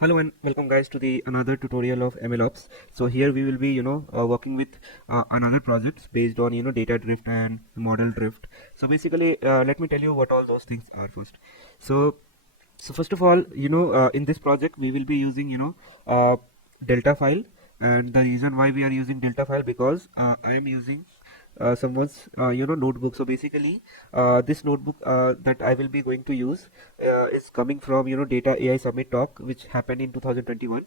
Hello and welcome guys to the another tutorial of MLOps. So here we will be working with another projects based on data drift and model drift. So basically let me tell you what all those things are first. So first of all, in this project we will be using delta file, and the reason why we are using delta file because I am using someone's notebook. So basically this notebook that I will be going to use is coming from data AI summit talk which happened in 2021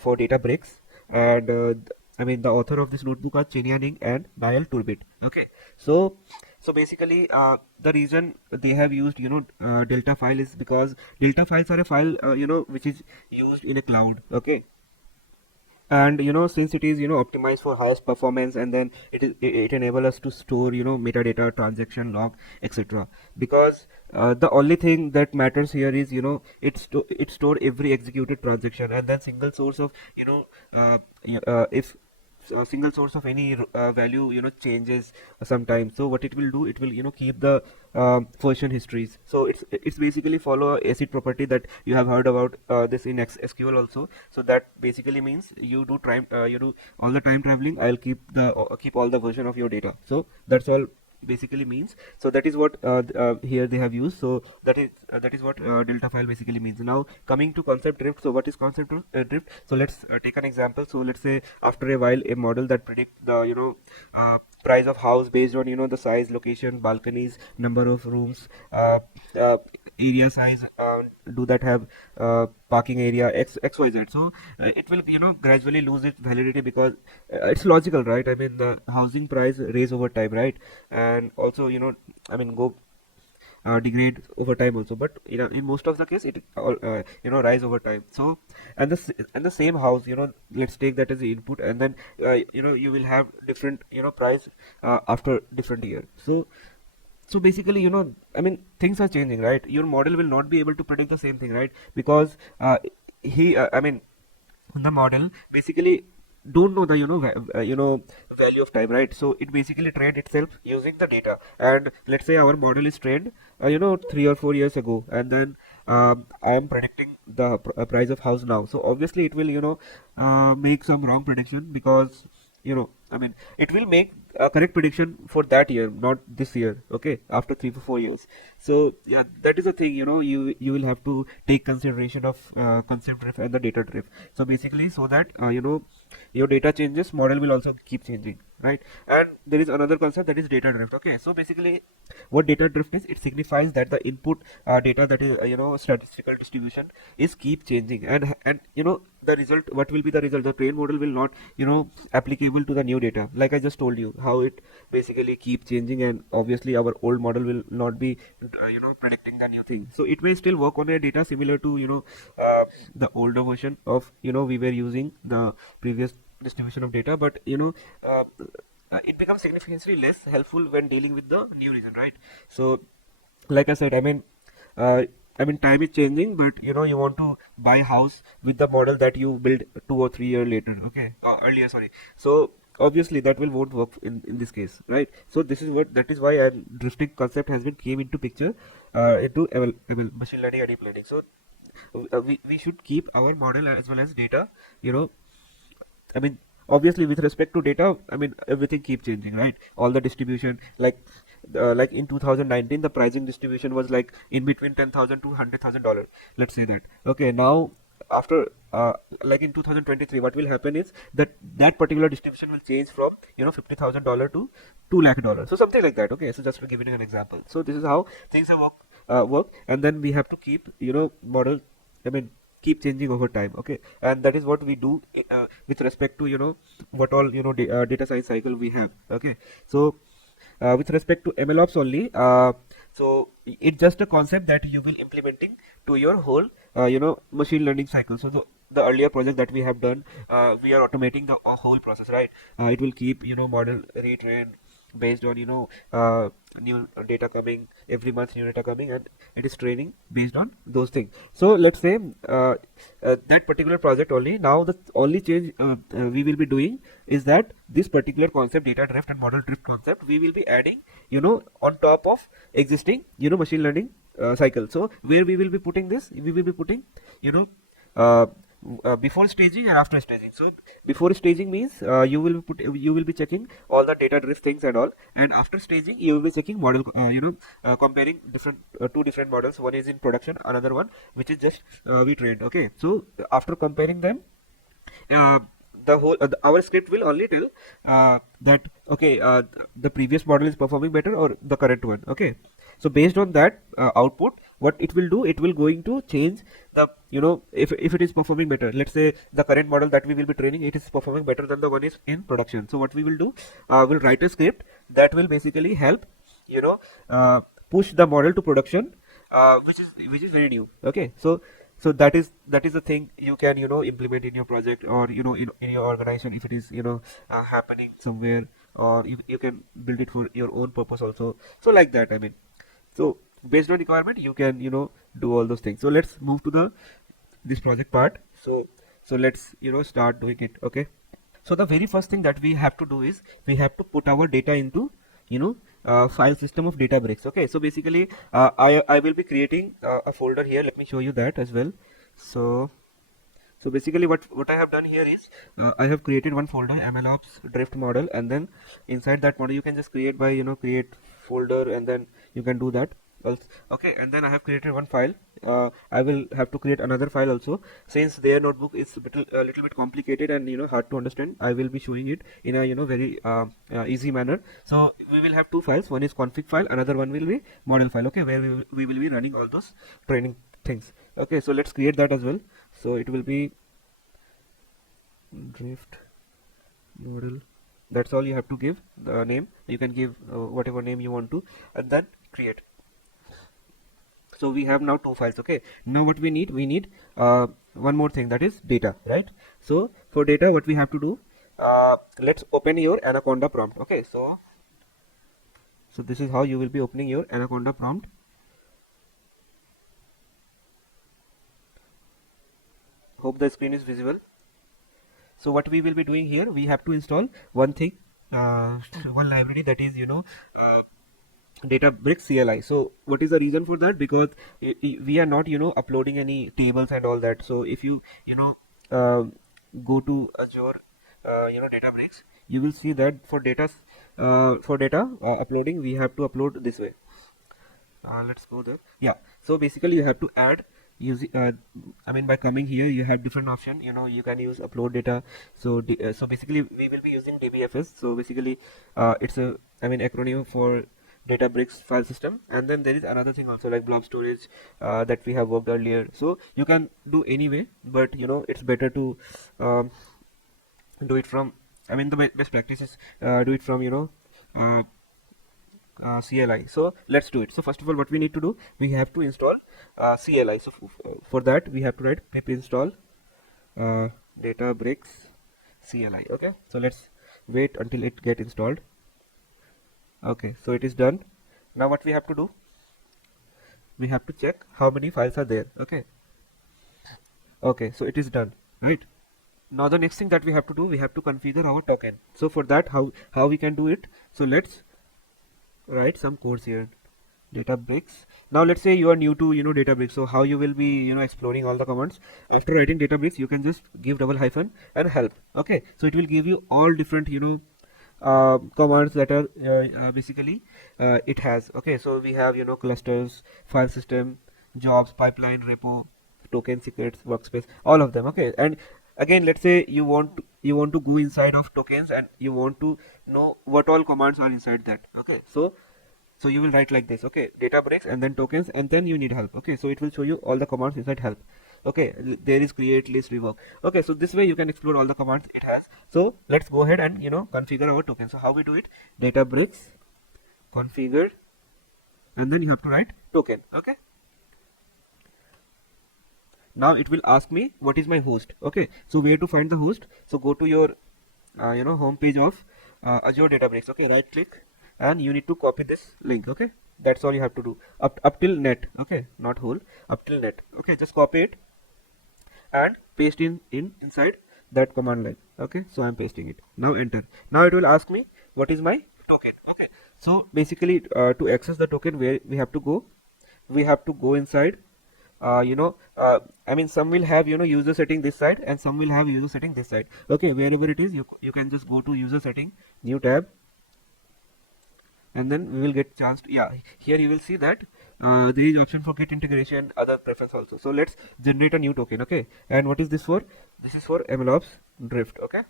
for Databricks, and I mean the author of this notebook are Chenyaning and Niall Turbit. Okay, so basically the reason they have used delta file is because delta files are a file which is used in a cloud. Okay, and since it is optimized for highest performance, and then it enable us to store metadata, transaction log, etc. Because the only thing that matters here is it store every executed transaction, and then single source of if a single source of any value changes sometimes. So what it will do, it will keep the version histories. So it's basically follow acid property that you have heard about this in SQL also. So that basically means you do all the time traveling, I'll keep all the version of your data. So that's all basically means. So that is what here they have used. So that is what delta file basically means. Now coming to concept drift. So what is concept drift? So let's take an example. So let's say after a while a model that predict the price of house based on the size, location, balconies, number of rooms, uh, area size, do that have parking area, xyz. So it will gradually lose its validity because it's logical, right? I mean the housing price raise over time, right? And also I mean go degrade over time also, but in most of the case it rise over time. So and the same house, let's take that as the input, and then you will have different price after different year. So basically I mean things are changing, right? Your model will not be able to predict the same thing, right? Because I mean the model basically don't know the value of time, right? So it basically trained itself using the data, and let's say our model is trained 3 or 4 years ago, and then I am predicting the price of house now. So obviously it will make some wrong prediction, because I mean it will make a correct prediction for that year, not this year. Okay, after 3 to 4 years. So yeah, that is the thing. You will have to take consideration of concept drift and the data drift. So basically, so that your data changes, model will also keep changing, right? And there is another concept, that is data drift. Okay, so basically what data drift is, it signifies that the input data, that is statistical distribution, is keep changing, and the result, what will be the result? The train model will not applicable to the new data, like I just told you how it basically keep changing, and obviously our old model will not be predicting the new thing. So it may still work on a data similar to the older version of we were using the previous distribution of data, but it becomes significantly less helpful when dealing with the new region, right? So like I said, uh, I mean time is changing, but you want to buy a house with the model that you build 2 or 3 years later, okay, earlier, sorry. So obviously that will won't work in this case, right? So that is why drifting concept has been came into picture into machine learning and deep learning. So we should keep our model as well as data, you know I mean, obviously, with respect to data, I mean, everything keep changing, right? All the distribution, like in 2019, the pricing distribution was like in between $10,000 to $100,000. Let's say that. Okay, now after like in 2023, what will happen is that particular distribution will change from $50,000 to $2 lakh. So something like that. Okay, so just to give you an example. So this is how things have work, and then we have to keep model. I mean keep changing over time. Okay, and that is what we do with respect to what all data science cycle we have. Okay, so with respect to MLOps only, so it's just a concept that you will implementing to your whole machine learning cycle. So the earlier project that we have done, we are automating the whole process, right? It will keep model retrain based on new data coming every month, new data coming, and it is training based on those things. So let's say that particular project only, now the only change we will be doing is that this particular concept, data drift and model drift concept, we will be adding on top of existing machine learning cycle. So where we will be putting this, we will be putting you know before staging and after staging. So before staging means you will be checking all the data drift things and all, and after staging you will be checking model, comparing different two different models. One is in production, another one which is just we trained. Okay, so after comparing them, uh, our script will only tell that okay, the previous model is performing better or the current one. Okay, so based on that output, what it will do, it will going to change the, if it is performing better, let's say the current model that we will be training, it is performing better than the one is in production. So what we will do, we'll write a script that will basically help, you know uh, push the model to production, which is very new. Okay, so that is the thing you can implement in your project, or in your organization, if it is happening somewhere, or you can build it for your own purpose also. So like that, I mean, so based on requirement you can do all those things. So let's move to the this project part. So let's start doing it. Okay, so the very first thing that we have to do is we have to put our data into file system of Databricks. Okay, so basically I will be creating a folder here. Let me show you that as well. So basically what I have done here is I have created one folder, MLOps drift model, and then inside that model you can just create by create folder, and then you can do that also. Okay, and then I have created one file. I will have to create another file also, since their notebook is a little bit complicated and hard to understand. I will be showing it in a very easy manner. So we will have two files. One is config file, another one will be model file. Okay, where we will be running all those training things. Okay, so let's create that as well. So it will be drift model. That's all you have to give the name. You can give whatever name you want to, and then create. So we have now two files. Okay, now what we need one more thing, that is data, right? So for data, what we have to do, let's open your Anaconda prompt. Okay, so this is how you will be opening your Anaconda prompt. Hope the screen is visible. So what we will be doing here, we have to install one thing, one library, that is Databricks CLI. So what is the reason for that? Because we are not uploading any tables and all that. So if you go to Azure Databricks, you will see that for data uploading, we have to upload this way. Let's go there. Yeah, so basically you have to add using I mean, by coming here you have different option. You can use upload data. So so basically we will be using DBFS. So basically it's a acronym for Databricks file system. And then there is another thing also, like blob storage, that we have worked earlier. So you can do anyway, but it's better to do it from, the best practice is do it from CLI. So let's do it. So first of all, what we need to do, we have to install CLI. So for that we have to write pip install Databricks CLI. Okay, so let's wait until it get installed. Okay, so it is done. Now what we have to do, we have to check how many files are there. Okay, so it is done, right? Now the next thing that we have to do, we have to configure our token. So for that, how we can do it, so let's write some codes here. Databricks. Now let's say you are new to Databricks. So how you will be exploring all the commands. After writing Databricks, you can just give double hyphen and help. Okay, so it will give you all different commands that are basically it has. Okay, so we have clusters, file system, jobs, pipeline, repo, token, secrets, workspace, all of them. Okay, and again, let's say you want to go inside of tokens, and you want to know what all commands are inside that. Okay, so you will write like this. Okay, Databricks and then tokens, and then you need help. Okay, so it will show you all the commands inside help. Okay, there is create, list, rework. Okay, so this way you can explore all the commands it has. So let's go ahead and configure our token. So how we do it, Databricks configure, and then you have to write token. Okay, now it will ask me what is my host. Okay, so where to find the host, so go to your home page of Azure Databricks. Okay, right click, and you need to copy this link. Okay, that's all you have to do, up till net. Okay, not whole, up till net. Okay, just copy it and paste inside that command line. Okay, so I'm pasting it. Now enter. Now it will ask me what is my token. Okay, so basically to access the token, where we have to go inside I mean, some will have user setting this side, and some will have user setting this side. Okay, wherever it is, you can just go to user setting, new tab, and then we will get chance to, yeah, here you will see that there is option for git integration, other preference also. So let's generate a new token. Okay, and what is this for? This is for MLOps drift. Okay,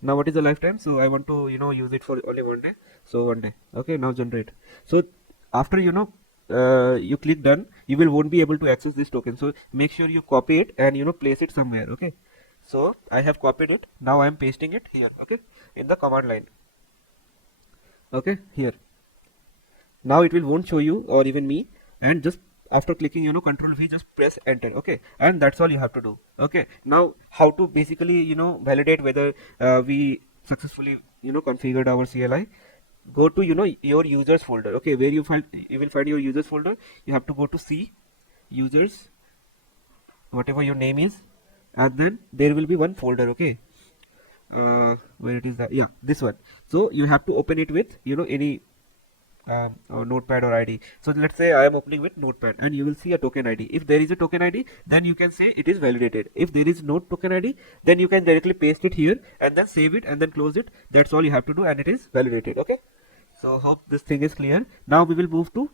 now what is the lifetime? So I want to use it for only 1 day, so 1 day. Okay, now generate. So after you click done, you will won't be able to access this token, so make sure you copy it and place it somewhere. Okay, so I have copied it. Now I am pasting it here. Okay, in the command line. Okay, here. Now it will won't show you or even me, and just after clicking control V, just press enter. Okay, and that's all you have to do. Okay, now how to basically validate whether we successfully configured our CLI. Go to your users folder. Okay, where you will find your users folder. You have to go to C, users, whatever your name is, and then there will be one folder. Okay, where it is that, yeah, this one. So you have to open it with any or notepad or ID. So let's say I am opening with notepad, and you will see a token ID. If there is a token ID, then you can say it is validated. If there is no token ID, then you can directly paste it here and then save it and then close it. That's all you have to do, and it is validated. Okay, so hope this thing is clear. Now we will move to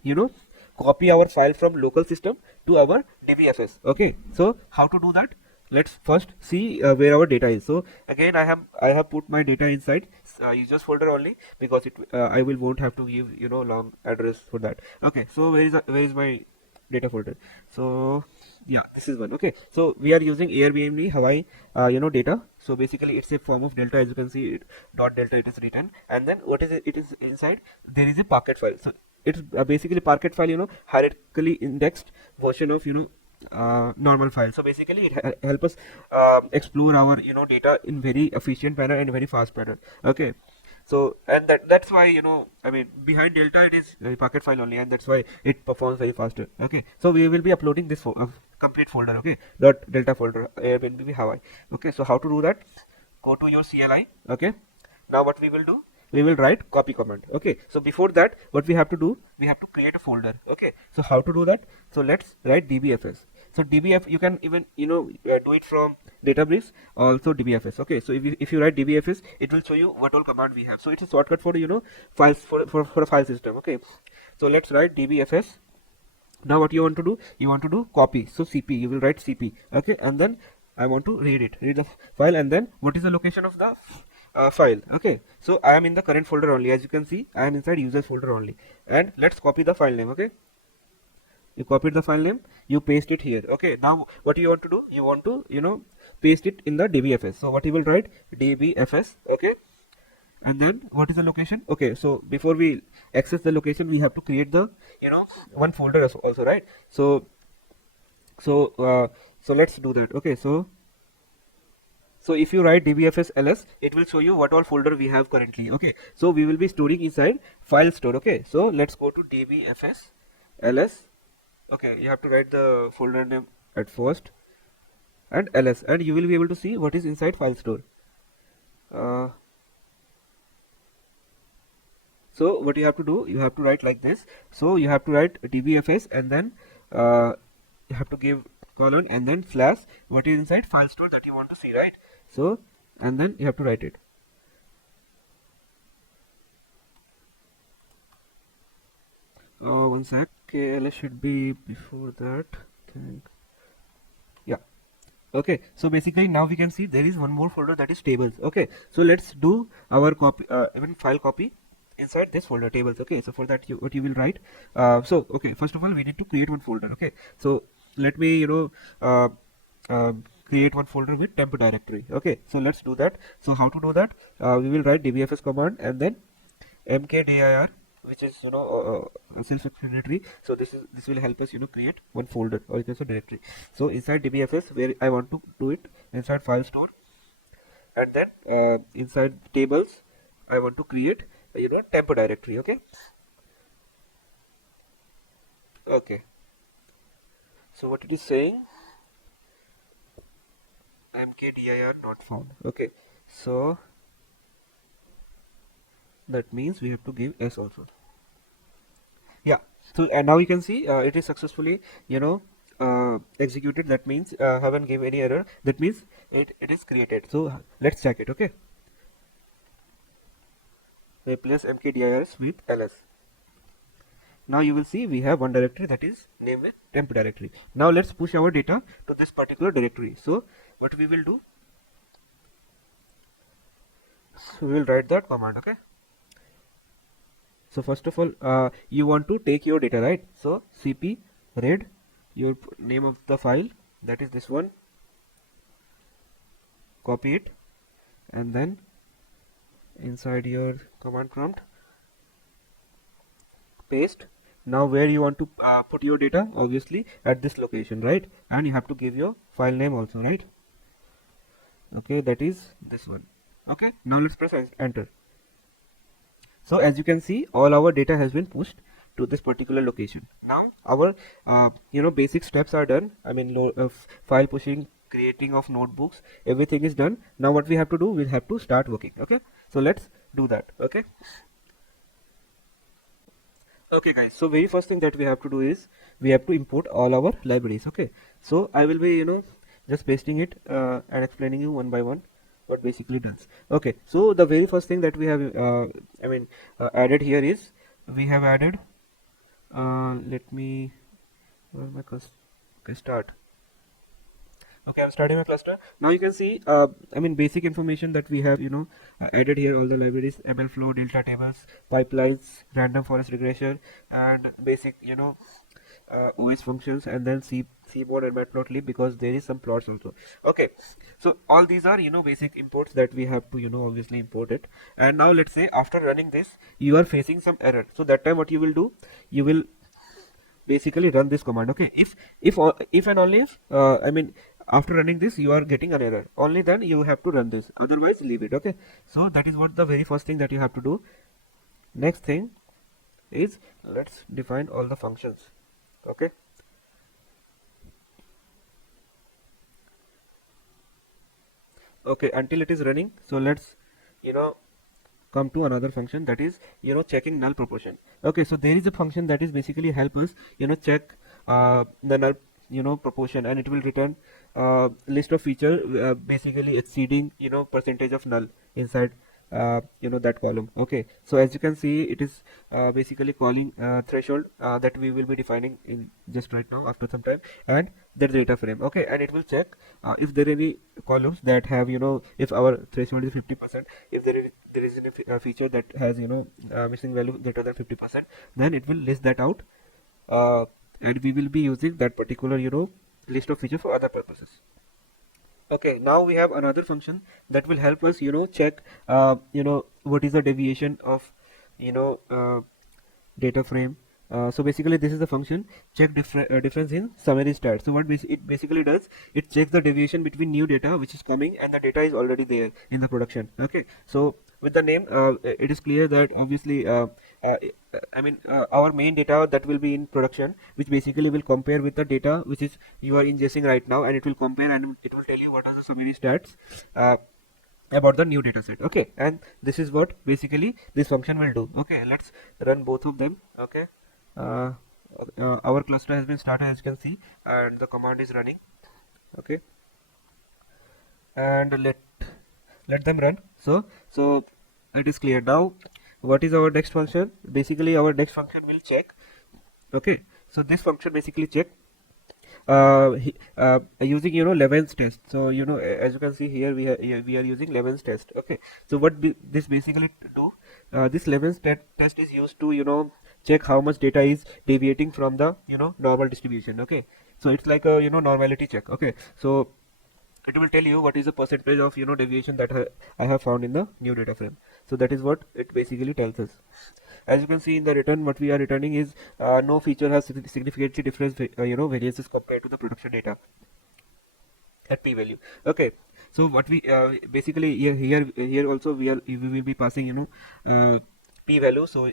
copy our file from local system to our DBFS. Okay, so how to do that? Let's first see where our data is. So again, I have put my data inside users folder only, because it I will won't have to give long address for that. Okay, so where is my data folder? So yeah, this is one. Okay, so we are using Airbnb Hawaii data. So basically it's a form of delta. As you can see, dot delta it is written, and then what is it? It is inside there is a Parquet file. So it's basically Parquet file, hierarchically indexed version of normal file. So basically it help us explore our data in very efficient manner and very fast manner. Okay, so and that's why I mean, behind delta it is a Parquet file only, and that's why it performs very faster. Okay, so we will be uploading this complete folder. Okay, dot delta folder Airbnb Hawaii. Okay, so how to do that? Go to your CLI. Okay, now what we will do, we will write copy command. Okay, so before that, what we have to do, we have to create a folder. Okay, so how to do that? So let's write dbfs. So dbf, you can even do it from Databricks, also dbfs. Okay, so if you write dbfs, it will show you what all command we have. So it's a shortcut for files, for a file system. Okay, so let's write dbfs. Now what you want to do, you want to do copy. So cp, you will write cp. Okay, and then I want to read the file, and then what is the location of the file? Okay, so I am in the current folder only. As you can see, I am inside users folder only, and let's copy the file name. Okay, you copied the file name, you paste it here. Okay, now what you want to do, you want to paste it in the dbfs. So what you will write, dbfs. Okay, and then what is the location? Okay, so before we access the location, we have to create the one folder also, right? So let's do that. Okay, so if you write dbfs ls, it will show you what all folder we have currently. Okay, so we will be storing inside file store. Okay, so let's go to dbfs ls. Okay, you have to write the folder name at first and ls, and you will be able to see what is inside file store. So what you have to do, you have to write like this. So you have to write dbfs, and then you have to give colon and then slash what is inside file store that you want to see, right? So and then you have to write it. One sec. Okay, ls should be before that. Yeah. Okay, so basically now we can see there is one more folder, that is tables. Okay, so let's do our copy, even file copy inside this folder, tables. Okay, so for that what you will write, so okay, first of all we need to create one folder. Okay, so let me create one folder with temp directory. Okay, so let's do that. So how to do that? We will write dbfs command and then mkdir, which is self-explanatory. So this will help us create one folder, or you can say directory. So inside dbfs, where I want to do it, inside file store, and then inside tables I want to create temp directory. Okay, okay, so what it is saying, mkdir not found. Okay, so that means we have to give s also. Yeah, so and now you can see it is successfully executed, that means haven't give any error, that means it is created. So let's check it. Okay, replace mkdirs with ls. Now you will see we have one directory that is named with temp directory. Now let's push our data to this particular directory. So what we will do, we will write that command. Okay, so first of all, you want to take your data, right? So cp read your name of the file, that is this one, copy it, and then inside your command prompt paste. Now where you want to put your data, obviously at this location, right? And you have to give your file name also, right? Okay, that is this one. Okay, now let's press enter. So as you can see, all our data has been pushed to this particular location. Now our basic steps are done. I mean file pushing, creating of notebooks, everything is done. Now what we have to do, we'll have to start working. Okay, so let's do that. Okay guys, so very first thing that we have to do is we have to import all our libraries. Okay, so I will be just pasting it and explaining you one by one what basically does. Okay, so the very first thing that we have added here is we have added let me where my okay, start. Okay, I'm starting my cluster. Now you can see basic information that we have added here, all the libraries: Mlflow, delta tables, pipelines, random forest regression, and basic OS functions, and then cboard and matplotlib, because there is some plots also. Okay, so all these are basic imports that we have to obviously import it. And now let's say after running this you are facing some error, so that time what you will do, you will basically run this command. Okay, if and only if after running this you are getting an error, only then you have to run this, otherwise leave it. Okay, so that is what the very first thing that you have to do. Next thing is, let's define all the functions. Okay, until it is running, so let's come to another function, that is checking null proportion. Okay, so there is a function that is basically help us check the null proportion, and it will return list of feature basically exceeding percentage of null inside that column. Okay, so as you can see, it is basically calling threshold that we will be defining in just right now after some time, and the data frame. Okay, and it will check if there are any columns that have if our threshold is 50%, if there is any feature that has missing value greater than 50%, then it will list that out, and we will be using that particular list of feature for other purposes. Okay, now we have another function that will help us check what is the deviation of data frame. So basically this is the function check difference in summary stats. So what it basically does, it checks the deviation between new data which is coming and the data is already there in the production. Okay, so with the name it is clear that obviously our main data that will be in production, which basically will compare with the data which is you are ingesting right now, and it will compare and it will tell you what are the summary stats about the new data set. Okay, and this is what basically this function will do. Okay, let's run both of them. Okay, our cluster has been started, as you can see, and the command is running. Okay, and let them run. So it is clear. Now what is our next function? Basically our next function will check. Okay, so this function basically check using Leven's test. So as you can see here, we are using Leven's test. Okay, so what this basically do, this Leven's test is used to check how much data is deviating from the normal distribution. Okay, so it's like a normality check. Okay, so it will tell you what is the percentage of deviation that I have found in the new data frame. So that is what it basically tells us. As you can see in the return, what we are returning is no feature has significantly different variances compared to the production data at p-value. Okay, so what we basically here also we will be passing p-value. So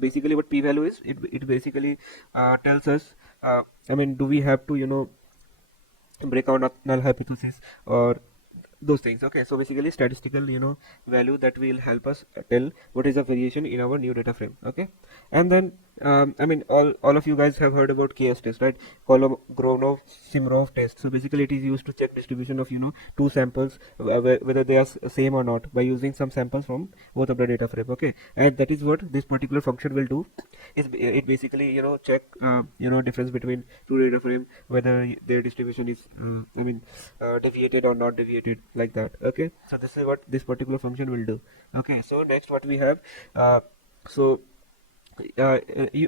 basically what p-value is, it basically tells us do we have to break out null hypothesis, or those things. Okay, so basically statistical value that will help us tell what is the variation in our new data frame. Okay, and then I mean all of you guys have heard about KS test, right? Kolmogorov Simrov test. So basically it is used to check distribution of two samples, whether they are same or not, by using some samples from both of the data frame. Okay, and that is what this particular function will do. Is it basically check difference between two data frame, whether their distribution is deviated or not deviated, like that. Okay, so this is what this particular function will do. Okay, so next what we have, so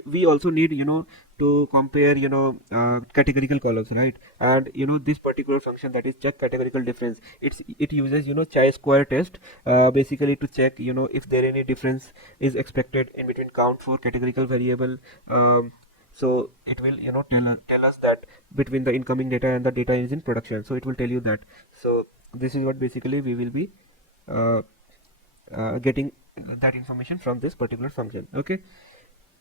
we also need to compare categorical columns, right? And this particular function, that is check categorical difference, it uses chi-square test, basically to check if there any difference is expected in between count for categorical variable. So it will tell us that between the incoming data and the data is in production, so it will tell you that. So this is what basically we will be getting that information from this particular function. Okay,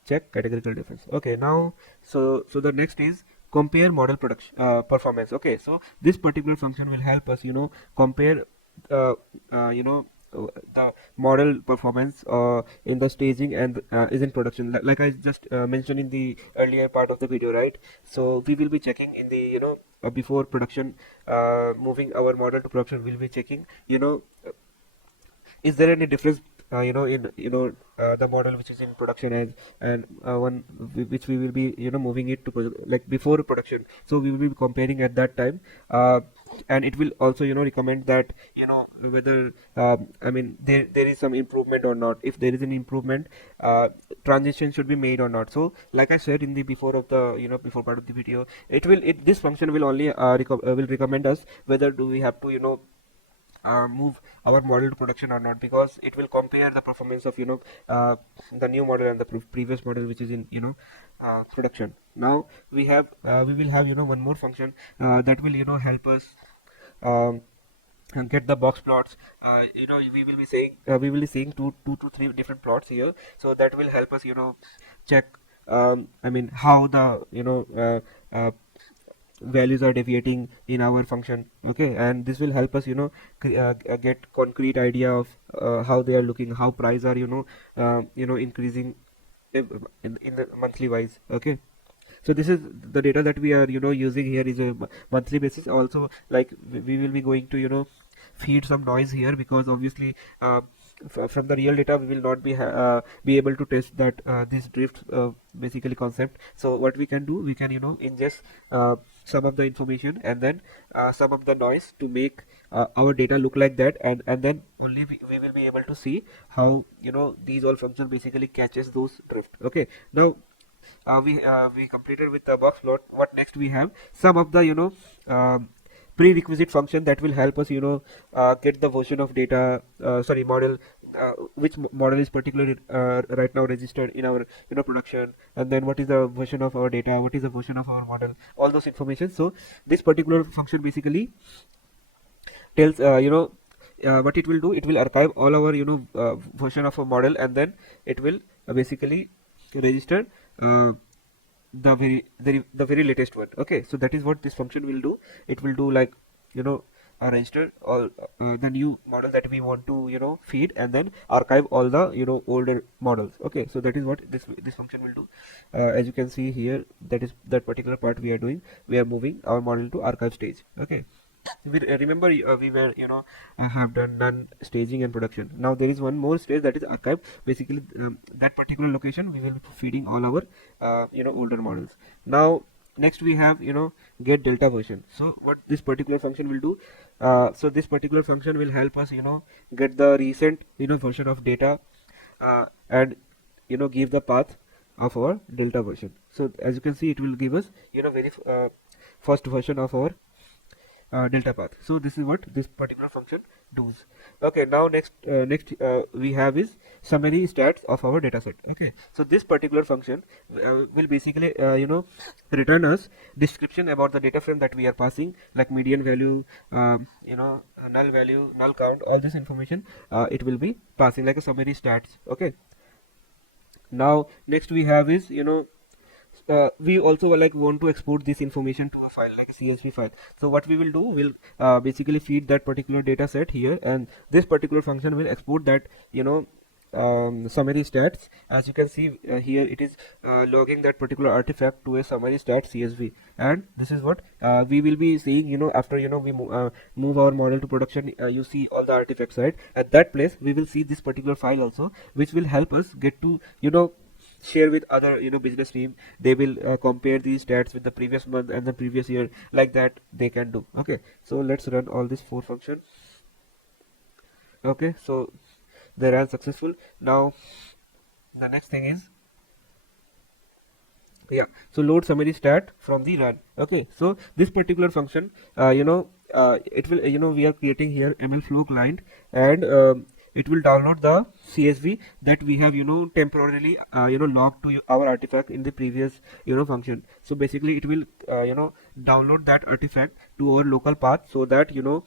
check categorical difference. Okay, now so the next is compare model production performance. Okay, so this particular function will help us compare uh, you know the model performance in the staging and is in production, like I just mentioned in the earlier part of the video, right? So we will be checking in the before production, moving our model to production, we'll be checking is there any difference in the model which is in production and one which we will be moving it to like before production. So we will be comparing at that time, and it will also recommend that whether there is some improvement or not. If there is an improvement, transition should be made or not. So like I said in the before of the before part of the video, this function will only will recommend us whether do we have to move our model to production or not, because it will compare the performance of the new model and the previous model which is in production. Now we will have one more function that will help us and get the box plots. We will be seeing two to three different plots here, so that will help us check how the values are deviating in our function. Okay, and this will help us get concrete idea of how they are looking, how price are increasing in the monthly wise. Okay, so this is the data that we are using here is a monthly basis. Also, like we will be going to feed some noise here, because obviously from the real data we will not be able to test that this drift basically concept. So what we can do, we can ingest some of the information and then some of the noise to make our data look like that, and then only we will be able to see how these all functions basically catches those drift. Okay, now we completed with the box plot. What next we have some of the prerequisite function that will help us get the version of data, sorry, model, which model is particularly right now registered in our production, and then what is the version of our data, what is the version of our model, all those information. So this particular function basically tells what it will do. It will archive all our version of a model, and then it will basically register the very latest one. Okay, so that is what this function will do. It will do like register all the new model that we want to feed, and then archive all the older models. Okay, so that is what this function will do. As you can see here, that is that particular part we are doing. We are moving our model to archive stage. Okay, we remember we were have done none, staging and production. Now there is one more stage, that is archive. Basically that particular location we will be feeding all our older models. Now next we have get delta version. So what this particular function will do, so this particular function will help us get the recent version of data, and give the path of our delta version. So as you can see, it will give us very first version of our delta path. So this is what this particular function does. Okay, now next we have is summary stats of our data set. Okay, so this particular function will basically return us description about the data frame that we are passing, like median value, null value, null count, all this information it will be passing like a summary stats. Okay, now next we have is we also like want to export this information to a file like a CSV file. So what we will do, we'll basically feed that particular data set here, and this particular function will export that, summary stats. As you can see here, it is logging that particular artifact to a summary stat CSV, and this is what we will be seeing, after we move our model to production. You see all the artifacts, right? At that place we will see this particular file also, which will help us get to share with other business team. They will compare these stats with the previous month and the previous year, like that they can do. Okay, so let's run all these 4 functions. Okay, so they ran successful. Now the next thing is, so load summary stat from the run. Okay, so this particular function, it will, we are creating here Mlflow client, and it will download the CSV that we have temporarily logged to our artifact in the previous function. So basically it will download that artifact to our local path, so that you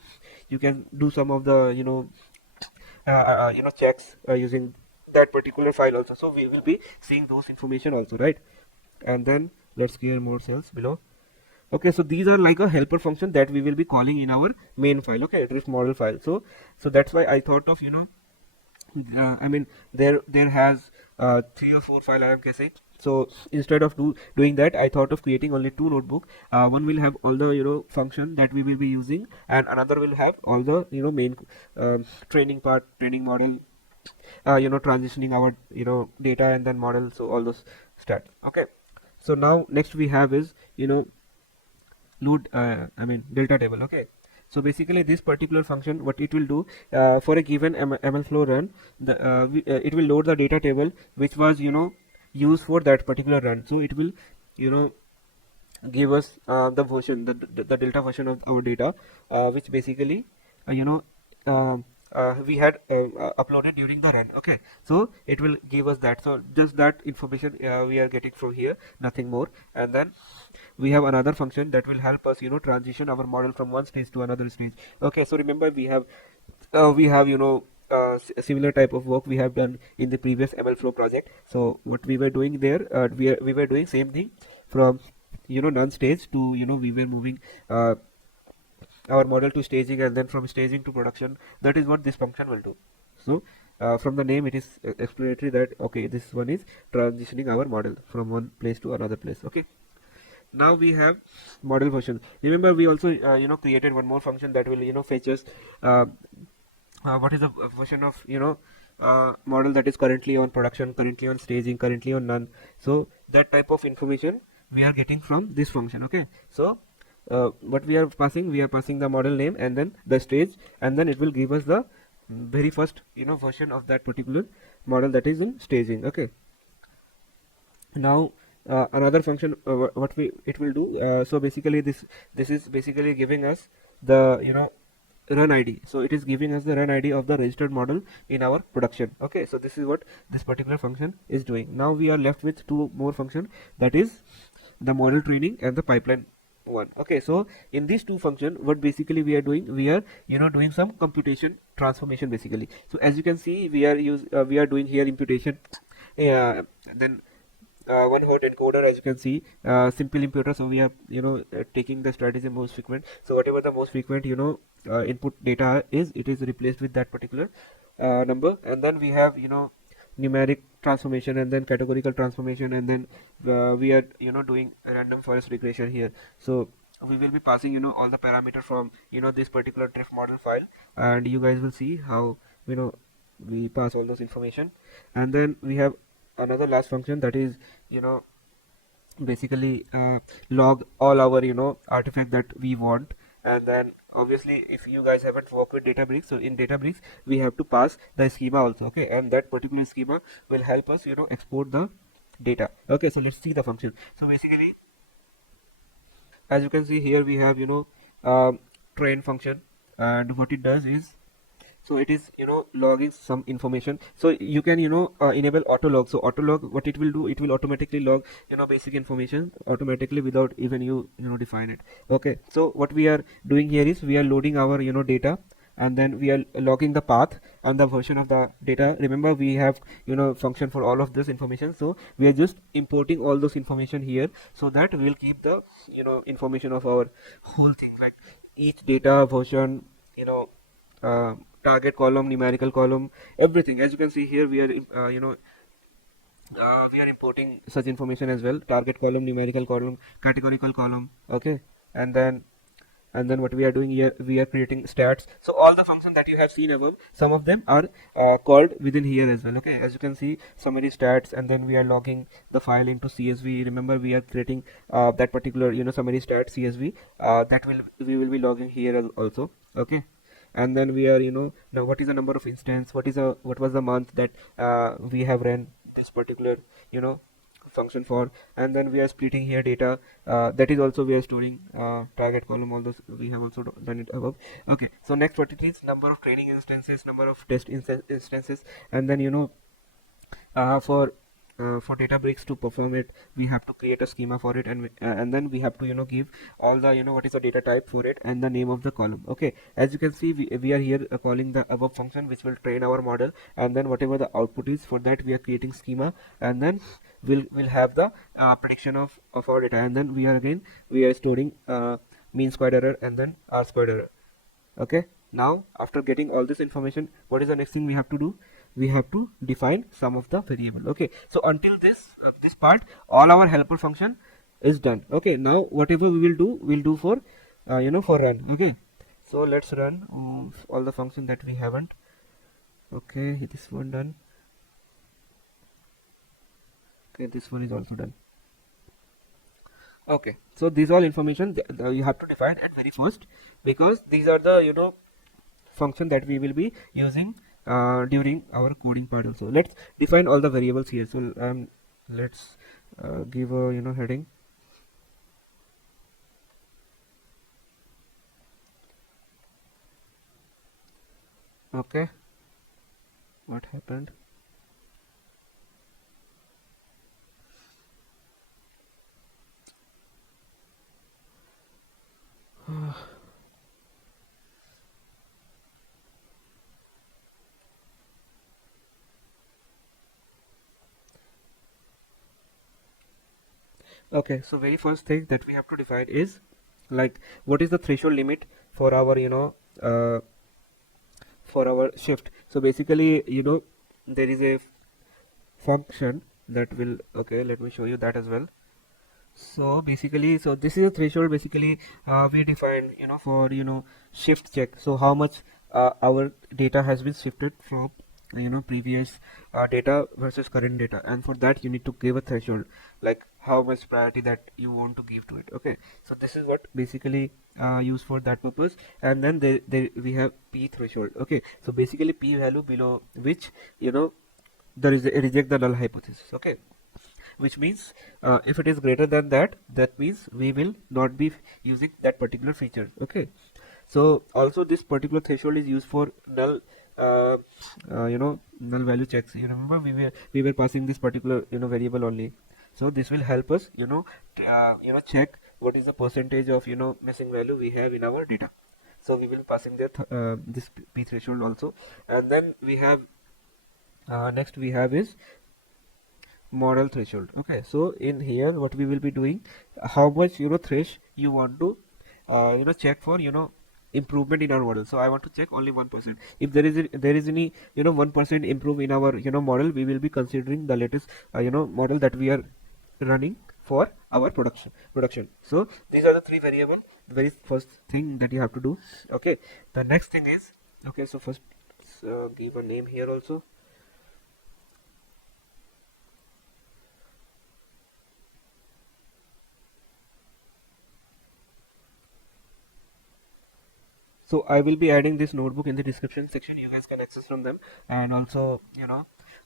can do some of the checks using that particular file also. So we will be seeing those information also, right? And then let's clear more cells below. Okay, so these are like a helper function that we will be calling in our main file. Okay, drift model file. So that's why I thought of I mean, there has 3 or 4 file, I am guessing. So instead of doing that, I thought of creating only 2 notebook. One will have all the function that we will be using, and another will have all the main training part, training model, transitioning our data and then model. So all those stats. Okay, so now next we have is load delta table. Okay, so basically this particular function, what it will do, for a given MLflow run, it will load the data table which was used for that particular run. So it will give us the version, the delta version of our data, which basically we had uploaded during the run. Okay, so it will give us that. So just that information we are getting from here, nothing more. And then we have another function that will help us transition our model from one stage to another stage. Okay, so remember we have similar type of work we have done in the previous MLflow project. So what we were doing there, we were doing same thing from none stage to we were moving our model to staging, and then from staging to production. That is what this function will do. So from the name, it is explanatory that okay, this one is transitioning our model from one place to another place. Okay, now we have model version. Remember we also created one more function that will fetch us what is the version of model that is currently on production, currently on staging, currently on none. So that type of information we are getting from this function. Okay, so what we are passing the model name and then the stage, and then it will give us the very first version of that particular model that is in staging. Okay, now another function, what it will do, so basically this is basically giving us the run ID. So it is giving us the run ID of the registered model in our production. Okay, so this is what this particular function is doing. Now we are left with 2 more function, that is the model training and the pipeline one. Okay, so in these 2 function, what basically we are doing, we are doing some computation transformation basically. So as you can see, we are doing here imputation, then one hot encoder, as you can see, simple imputer. So we are taking the strategy most frequent. So whatever the most frequent input data is, it is replaced with that particular number. And then we have numeric transformation, and then categorical transformation, and then we are doing random forest regression here. So we will be passing all the parameter from this particular drift model file, and you guys will see how we pass all those information. And then we have another last function that is basically log all our artifact that we want. And then obviously if you guys haven't worked with Databricks, so in Databricks we have to pass the schema also. Okay, and that particular schema will help us export the data. Okay, so let's see the function. So basically, as you can see here, we have train function, and what it does is, so it is logging some information. So you can enable auto log. So auto log, what it will do, it will automatically log basic information automatically without even you define it. Okay, so what we are doing here is we are loading our data and then we are logging the path and the version of the data. Remember, we have function for all of this information, so we are just importing all those information here, so that we will keep the information of our whole thing, like each data version, uh, target column, numerical column, everything. As you can see here, we are we are importing such information as well: target column, numerical column, categorical column. Okay, and then what we are doing here, we are creating stats. So all the functions that you have seen above, some of them are called within here as well. Okay, as you can see, summary stats, and then we are logging the file into CSV. Remember, we are creating that particular summary stat CSV, that we will be logging here also. Okay, and then we are now what is the number of instance, what was the month that we have ran this particular function for, and then we are splitting here data, that is also we are storing target column, all those we have also done it above. Okay, so next what it is, number of training instances, number of test instances, and then for Databricks to perform it, we have to create a schema for it, and then we have to give all the what is the data type for it and the name of the column. Okay, as you can see, we are here calling the above function, which will train our model, and then whatever the output is, for that we are creating schema, and then we'll have the prediction of our data, and then we are storing mean squared error and then r squared error. Okay, now after getting all this information, what is the next thing we have to do? We have to define some of the variable. Okay, so until this part, all our helper function is done. Okay, now whatever we will do, we'll do for for run. Okay, so let's run all the function that we haven't. Okay, this one done. Okay, this one is also done. Okay, so these all information you have to define at very first, because these are the function that we will be using during our coding part also. Let's define all the variables here. So let's give a heading. Okay, what happened? Okay, so very first thing that we have to define is, like, what is the threshold limit for our for our shift. So basically there is a function that will, okay, let me show you that as well. So basically, so this is a threshold. Basically we define for shift check, so how much our data has been shifted from previous data versus current data, and for that you need to give a threshold, like how much priority that you want to give to it. Okay, so this is what basically used for that purpose. And then there we have p threshold. Okay, so basically p value below which there is a reject the null hypothesis. Okay, which means if it is greater than that, that means we will not be using that particular feature. Okay, so also this particular threshold is used for null null value checks. You remember, we were passing this particular variable only, so this will help us check what is the percentage of missing value we have in our data. So we will be passing that this p threshold also. And then we have next we have is model threshold. Okay, so in here what we will be doing, how much thresh you want to check for improvement in our model. So I want to check only 1%. If there is any 1% improve in our model, we will be considering the latest model that we are running for our production. So these are the three variable, the very first thing that you have to do. Okay, the next thing is, okay, so first give a name here also. So I will be adding this notebook in the description section. You guys can access from them, and also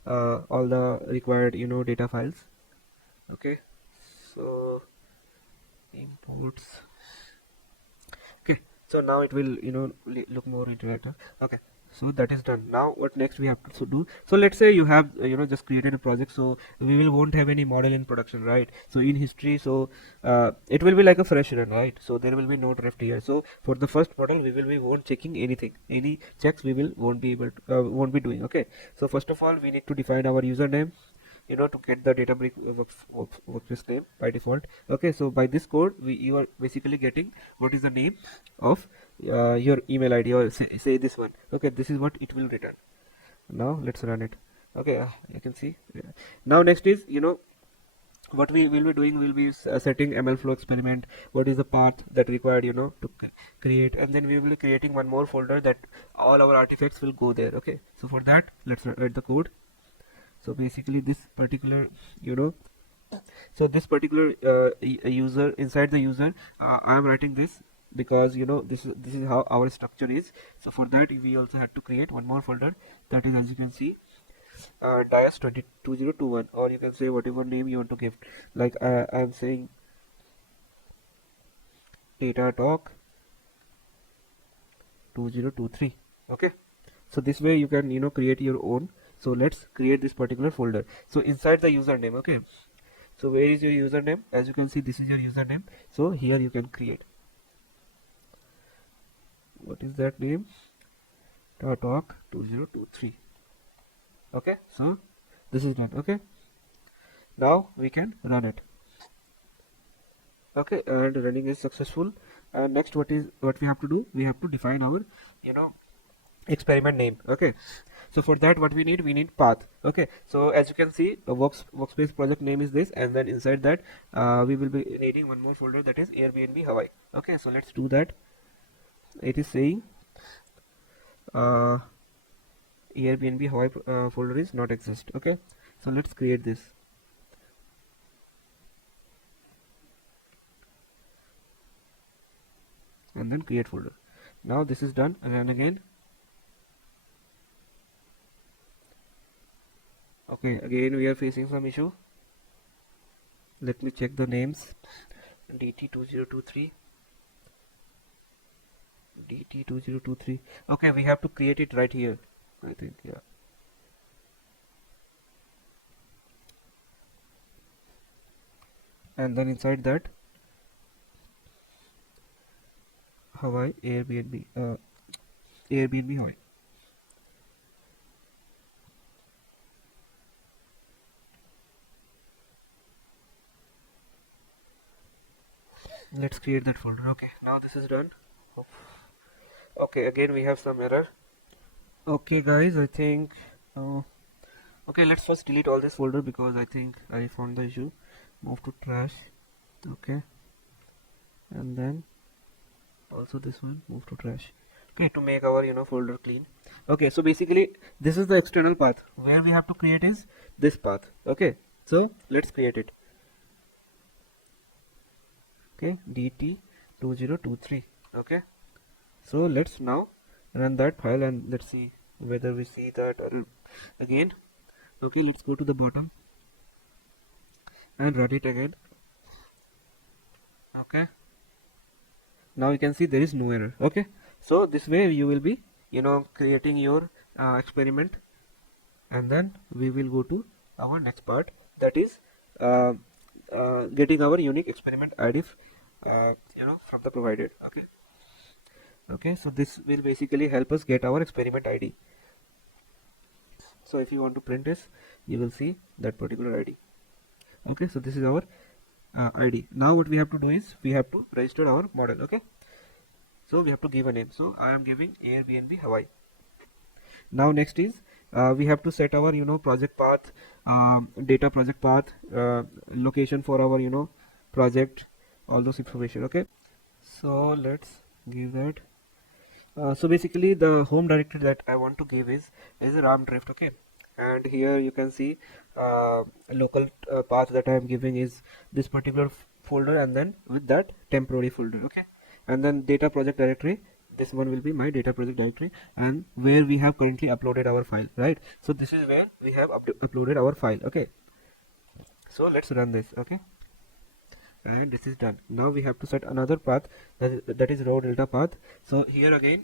all the required data files. Okay, so imports. Okay, So now it will look more interactive. Okay, so that is done. Now what next we have to do? So let's say you have just created a project, so we will won't have any model in production, right? So in history, so it will be like a fresh run, right? So there will be no drift here. So for the first model we will be won't checking anything, any checks we will won't be able to, won't be doing. Okay, so first of all we need to define our username, to get the Databricks workspace name by default. Okay, so by this code you are basically getting what is the name of your email ID, or say this one. Okay, this is what it will return. Now let's run it. Okay, you can see. Yeah. Now next is what we will be doing, will be setting Mlflow experiment, what is the path that required to create, and then we will be creating one more folder that all our artifacts will go there. Okay, so for that let's write the code. So basically this particular so this particular user, inside the user, I am writing this because this is how our structure is. So for that we also had to create one more folder, that is, as you can see, dias 2021, or you can say whatever name you want to give. Like I am saying data talk 2023. Okay, so this way you can create your own. So let's create this particular folder. So inside the username, okay, so where is your username? As you can see, this is your username. So here you can create, what is that name, talk 2023. Okay, so this is done. Okay, now we can run it. Okay, and running is successful. And next, what we have to do? We have to define our experiment name. Okay, so for that what we need path. Okay, so as you can see, the workspace project name is this, and then inside that we will be needing one more folder, that is Airbnb Hawaii. Okay, so let's do that. It is saying Airbnb Hawaii folder is not exist. Okay, so let's create this. And then create folder. Now this is done, and then again. Okay, again we are facing some issue. Let me check the names. DT2023. DT2023. Okay, we have to create it right here, I think. Yeah. And then inside that, Hawaii Airbnb Hawaii. Let's create that folder. Okay, now this is done. Okay, again we have some error. Okay guys, I think okay, let's first delete all this folder because I think I found the issue. Move to trash. Okay, and then also this one, move to trash. Okay, to make our folder clean. Okay, so basically this is the external path. Where we have to create is this path. Okay, so let's create it. Okay, DT2023. Okay, so let's now run that file and let's see whether we see that error again. Okay, let's go to the bottom and run it again. Okay, now you can see there is no error. Okay, so this way you will be creating your experiment, and then we will go to our next part, that is getting our unique experiment ID from the provided. Okay, so this will basically help us get our experiment ID. So if you want to print this, you will see that particular ID. Okay, so this is our ID. Now what we have to do is we have to register our model. Okay, so we have to give a name. So I am giving Airbnb Hawaii. Now next is we have to set our project path, data project path, location for our project, all those information. Okay, so let's give that. So basically the home directory that I want to give is RAM drift. Okay, and here you can see a local path that I am giving is this particular folder, and then with that temporary folder. Okay, and then data project directory, this one will be my data project directory, and where we have currently uploaded our file, right? So this is where we have uploaded our file. Okay, so let's run this. Okay, and this is done. Now we have to set another path, that is raw delta path. So here again,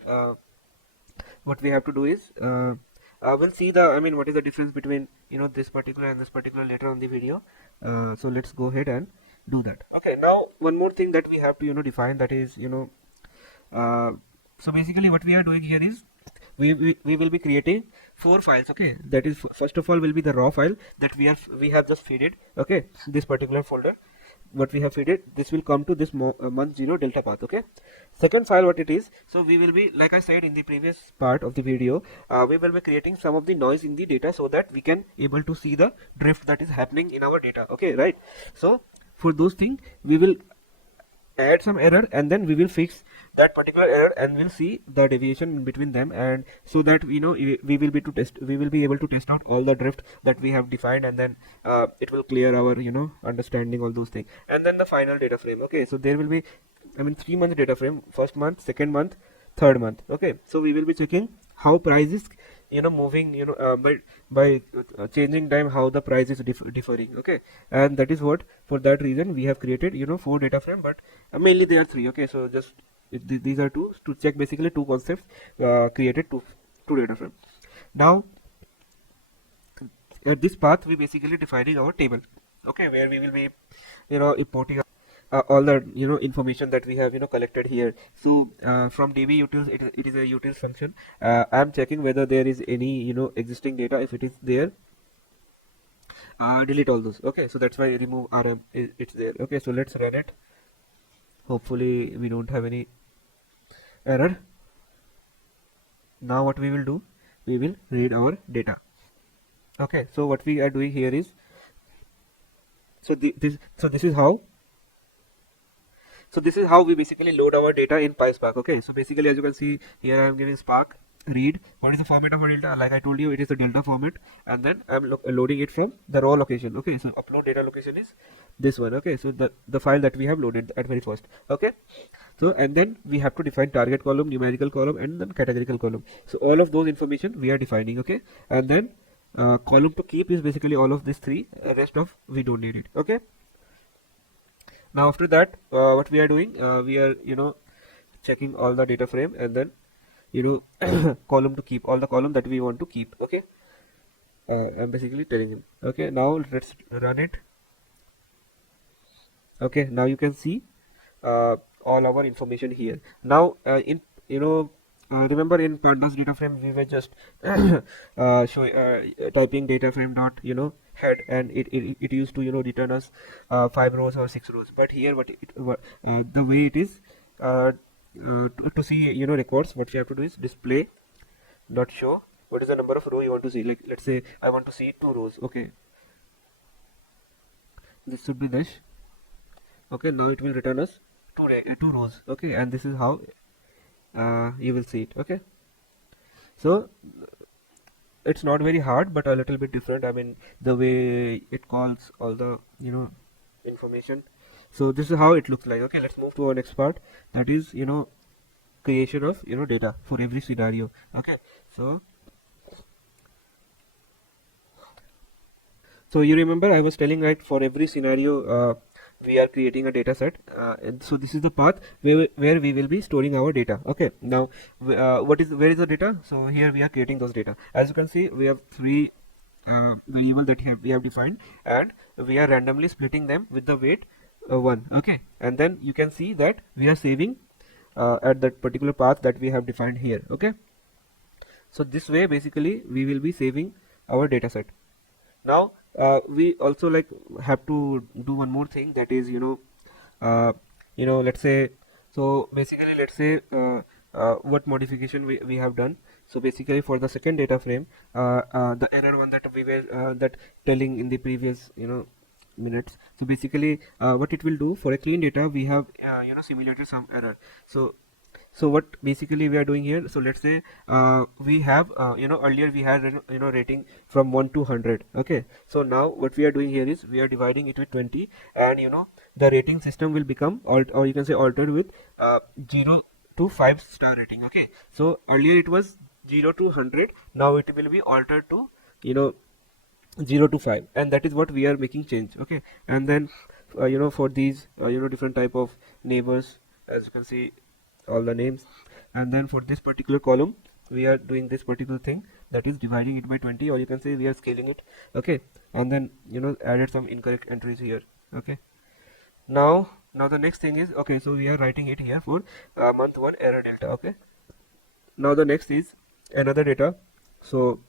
what we have to do is we'll see the, I mean, what is the difference between, you know, this particular and this particular later on the video. So let's go ahead and do that. Okay, now one more thing that we have to, you know, define, that is, you know, so basically what we are doing here is we will be creating 4 files. Okay, that is, first of all will be the raw file that we have just fed it. Okay, this particular folder what we have fed it, this will come to this month 0 delta path. Okay, second file what it is, so we will be, like I said in the previous part of the video, we will be creating some of the noise in the data so that we can able to see the drift that is happening in our data. Okay, right. So for those things we will add some error and then we will fix that particular error and we'll see the deviation between them, and so that we know we will be able to test out all the drift that we have defined, and then it will clear our, you know, understanding all those things. And then the final data frame. Okay, so there will be, I mean, 3 month data frame, first month, second month, third month. Okay, so we will be checking how price is, you know, moving, you know, by changing time, how the price is differing. Okay, and that is what, for that reason we have created, you know, 4 data frame, but mainly they are 3. Okay, so just these are 2 to check basically 2 concepts created, 2 data frame. Now at this path we basically defining our table. Okay, where we will be, you know, importing all the, you know, information that we have, you know, collected here. So from db utils, it is a utils function. I am checking whether there is any, you know, existing data. If it is there, delete all those. Okay, so that's why remove rm it's there. Okay, so let's run it. Hopefully we don't have any error. Now what we will do, we will read our data. Okay, so what we are doing here is, so this is how, so this is how we basically load our data in PySpark. Okay, so basically as you can see here, I am giving Spark read. What is the format of a delta? Like I told you, it is the delta format, and then I'm loading it from the raw location. Okay, so upload data location is this one. Okay, so the file that we have loaded at very first. Okay, so and then we have to define target column, numerical column, and then categorical column. So all of those information we are defining. Okay, and then column to keep is basically all of these 3. Rest of we don't need it. Okay, now after that what we are doing, we are, you know, checking all the data frame, and then, you know, column to keep, all the column that we want to keep. Okay, I'm basically telling him. Okay, now let's run it. Okay, now you can see all our information here. Now in, you know, remember in pandas data frame we were just typing data frame dot, you know, head, and it used to, you know, return us 5 rows or 6 rows. But here the way it is, to see, you know, records, what you have to do is display dot show what is the number of row you want to see. Like let's say I want to see 2 rows. Okay, this should be this. Okay, now it will return us 2 rows. Okay, and this is how you will see it. Okay, so it's not very hard, but a little bit different. I mean, the way it calls all the, you know, information. So this is how it looks like. Okay, let's move to our next part, that is, you know, creation of, you know, data for every scenario. Okay, so you remember I was telling, right, for every scenario we are creating a data set, and so this is the path where we will be storing our data. Okay, now where is the data? So here we are creating those data. As you can see, we have 3 variable that we have defined, and we are randomly splitting them with the weight 1. Okay, and then you can see that we are saving at that particular path that we have defined here. Okay, so this way basically we will be saving our data set. Now we also like have to do one more thing, that is, you know, let's say, so basically let's say what modification we have done. So basically for the second data frame, the error one that we were that telling in the previous, you know, minutes. So basically what it will do, for a clean data we have you know, simulated some error. So what basically we are doing here, so let's say we have you know, earlier we had, you know, rating from 1 to 100. Okay, so now what we are doing here is we are dividing it with 20, and you know, the rating system will become or you can say altered with 0 to 5 star rating. Okay, so earlier it was 0 to 100, now it will be altered to, you know, 0 to 5, and that is what we are making change. Okay, and then for these different type of neighbors, as you can see all the names. And then for this particular column we are doing this particular thing, that is dividing it by 20, or you can say we are scaling it. Okay, and then added some incorrect entries here. Okay, now the next thing is, okay, so we are writing it here for month 1 error delta. Okay, now the next is another data. So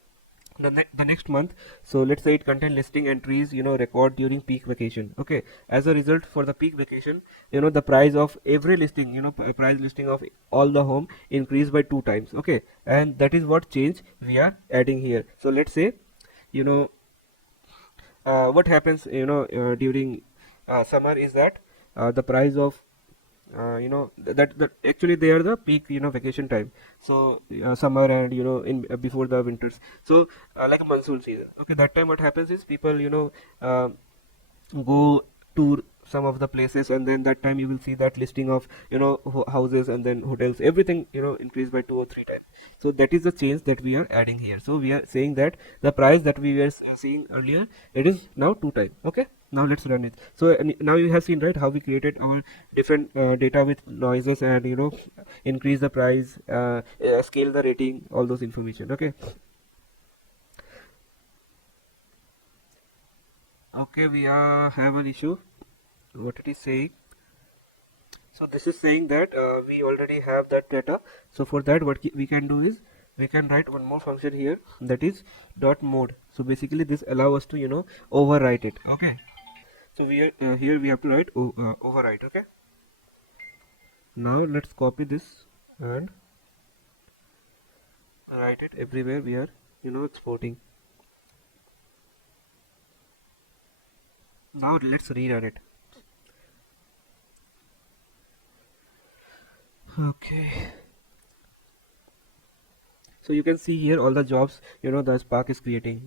the next month, so let's say it contain listing entries record during peak vacation. Okay, as a result, for the peak vacation, the price of every listing, price listing of all the home increased by 2 times. Okay, and that is what change we are adding here. So let's say what happens during summer is that the price of that actually they are the peak vacation time. So summer and in before the winters, so like a monsoon season. Okay, that time what happens is people uh, go to some of the places, and then that time you will see that listing of houses and then hotels, everything increased by 2 or 3 times. So that is the change that we are adding here. So we are saying that the price that we were seeing earlier, it is now 2 times. Okay, now let's run it. So now you have seen, right, how we created our different data with noises, and increase the price, scale the rating, all those information. Okay, we have an issue. What it is saying, so this is saying that we already have that data. So for that, what we can do is we can write one more function here, that is dot mode. So basically this allow us to overwrite it. Okay, so we are here we have to write overwrite. Okay, now let's copy this and write it everywhere we are exporting. Now let's rerun it. Okay, so you can see here all the jobs the Spark is creating.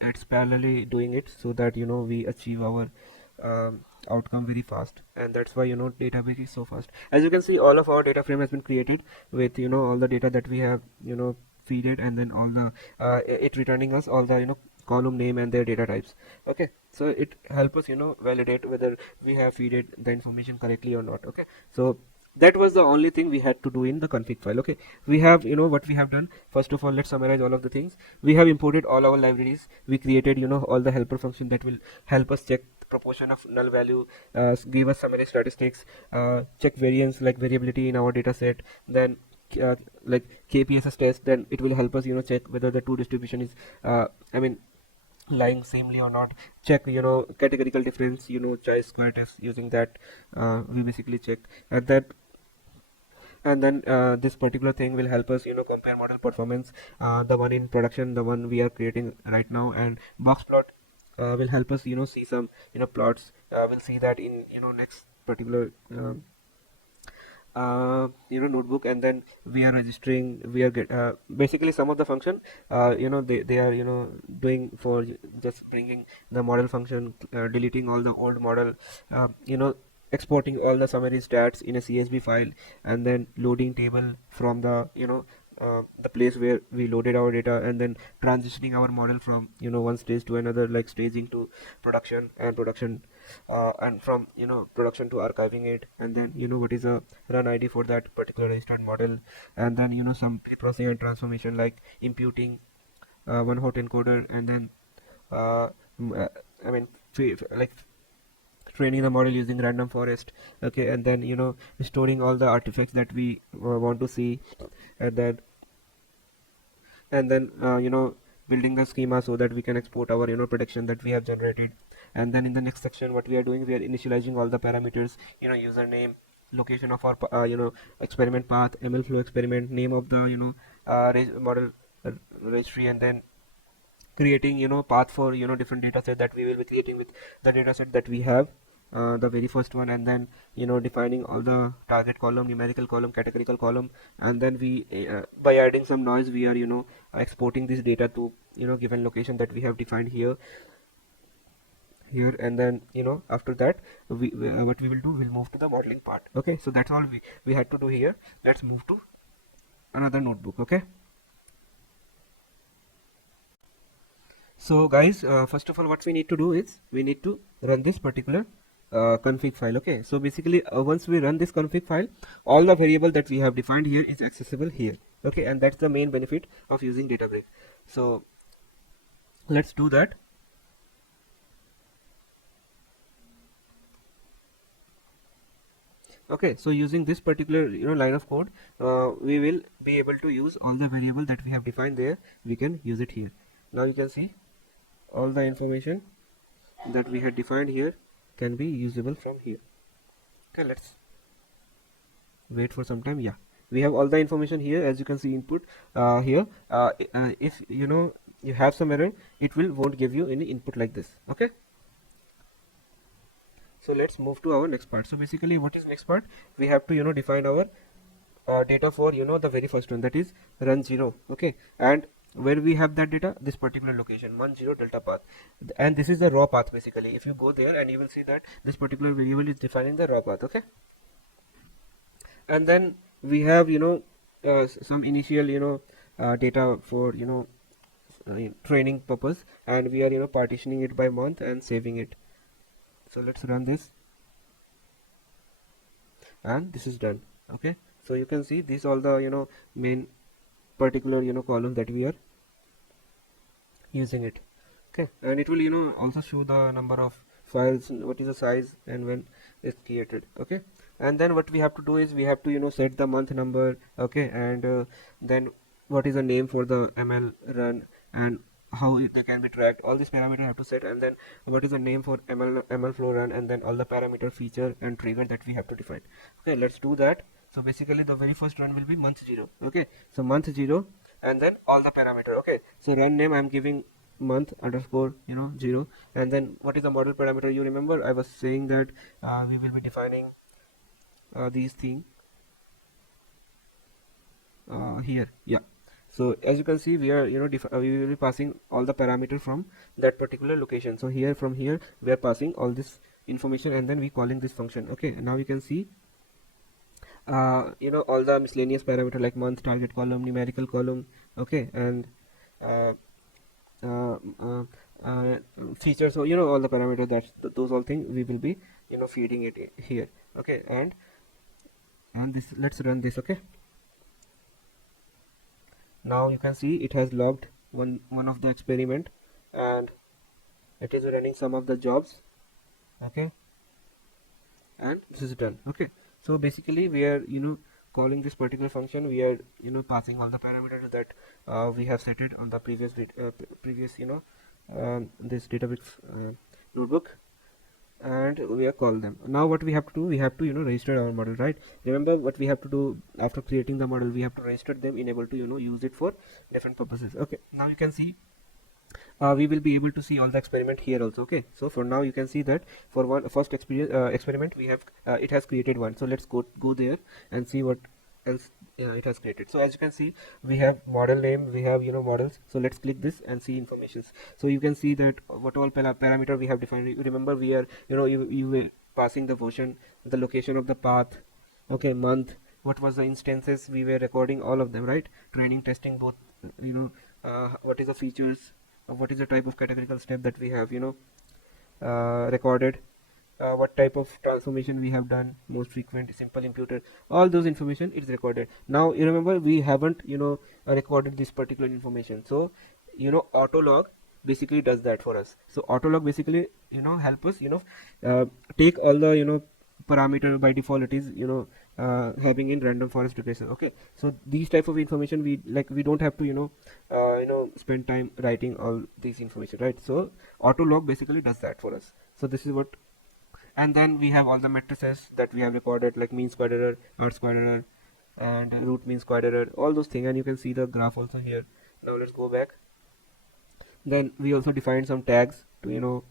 It's parallelly doing it, so that we achieve our outcome very fast, and that's why Databricks is so fast. As you can see, all of our data frame has been created with all the data that we have feed it, and then all the it returning us all the column name and their data types. Okay, so it helps us validate whether we have feeded the information correctly or not. Okay, so that was the only thing we had to do in the config file. Okay, we have what we have done. First of all, let's summarize all of the things. We have imported all our libraries. We created all the helper function that will help us check the proportion of null value, give us summary statistics, check variance like variability in our data set, then like KPSS test. Then it will help us check whether the two distribution is I mean lying samely or not. Check categorical difference, chi-square test. Using that, we basically checked. And then this particular thing will help us compare model performance, the one in production, the one we are creating right now. And box plot will help us see some plots. We'll see that in next particular notebook. And then we are registering, we are basically some of the function they are doing for just bringing the model function, deleting all the old model, exporting all the summary stats in a CSV file, and then loading table from the the place where we loaded our data, and then transitioning our model from one stage to another, like staging to production, and from production to archiving it. And then what is a run ID for that particular registered model. And then some pre-processing and transformation, like imputing one hot encoder, and then uh, I mean like training the model using random forest. Okay, and then storing all the artifacts that we want to see. And then building the schema so that we can export our prediction that we have generated. And then in the next section, what we are doing, we are initializing all the parameters, username, location of our experiment path, Mlflow experiment, name of the model registry, and then creating path for different data set that we will be creating with the data set that we have, the very first one. And then defining all the target column, numerical column, categorical column. And then we by adding some noise, we are exporting this data to given location that we have defined here. And then after that, what we will do, we'll move to the modeling part. Okay, so that's all we had to do here. Let's move to another notebook. Okay, So guys, first of all, what we need to do is we need to run this particular config file. Okay, so basically once we run this config file, all the variable that we have defined here is accessible here. Okay, and that's the main benefit of using Databricks. So let's do that. Okay, so using this particular line of code, we will be able to use all the variable that we have defined there. We can use it here. Now you can see all the information that we had defined here can be usable from here. Okay, let's wait for some time. Yeah, we have all the information here. As you can see, input here. If you have some error, it won't give you any input like this. Okay, so let's move to our next part. So basically, what is next part? We have to define our data for the very first one, that is run 0. Okay, and where we have that data, this particular location 10 delta path, and this is the raw path. Basically, if you go there, and you will see that this particular variable is defining the raw path. Okay, and then we have some initial data for training purpose, and we are partitioning it by month and saving it. So let's run this, and this is done. Okay, so you can see these all the main particular column that we are using it. Okay, and it will also show the number of files, what is the size, and when it's created. Okay, and then what we have to do is we have to set the month number. Okay, and then what is the name for the ML run, and how they can be tracked. All these parameters have to set, and then what is the name for Mlflow run, and then all the parameter, feature, and trigger that we have to define. Okay, let's do that. So basically the very first run will be month 0. Okay, so month 0, and then all the parameter. Okay, so run name I'm giving month underscore 0, and then what is the model parameter? You remember I was saying that we will be defining these things here. Yeah, so as you can see, we are we will be passing all the parameter from that particular location. So here, from here, we are passing all this information, and then we calling this function. Okay, and now you can see all the miscellaneous parameter like month, target column, numerical column. Okay, and uh, uh, uh, features. So all the parameters, that those all things we will be feeding it here. Okay, and this, let's run this. Okay, now you can see it has logged one of the experiment, and it is running some of the jobs. Okay, and this is done. Okay, so basically we are calling this particular function. We are passing all the parameters that we have set it on the previous this Databricks notebook, and we are call them. Now what we have to do, we have to register our model, right? Remember what we have to do after creating the model, we have to register them, enable to use it for different purposes. Okay, now you can see we will be able to see all the experiment here also. Okay, so for now you can see that for one first experiment we have it has created one. So let's go there and see what else it has created. So as you can see, we have model name, we have models. So let's click this and see informations. So you can see that what all parameter we have defined. You remember we are you were passing the version, the location of the path, okay, month, what was the instances we were recording, all of them, right? Training, testing, both, what is the features, what is the type of categorical step that we have recorded, what type of transformation we have done, most frequent, simple, imputed, all those information is recorded. Now you remember we haven't recorded this particular information, so autolog basically does that for us. So autolog basically help us take all the parameter. By default it is having in random forest regression. Okay, so these type of information we don't have to spend time writing all these information, right? So autolog basically does that for us. So this is what. And then we have all the matrices that we have recorded, like mean squared error, r-squared error, and root mean squared error, all those things. And you can see the graph also here. Now let's go back. Then we also defined some tags to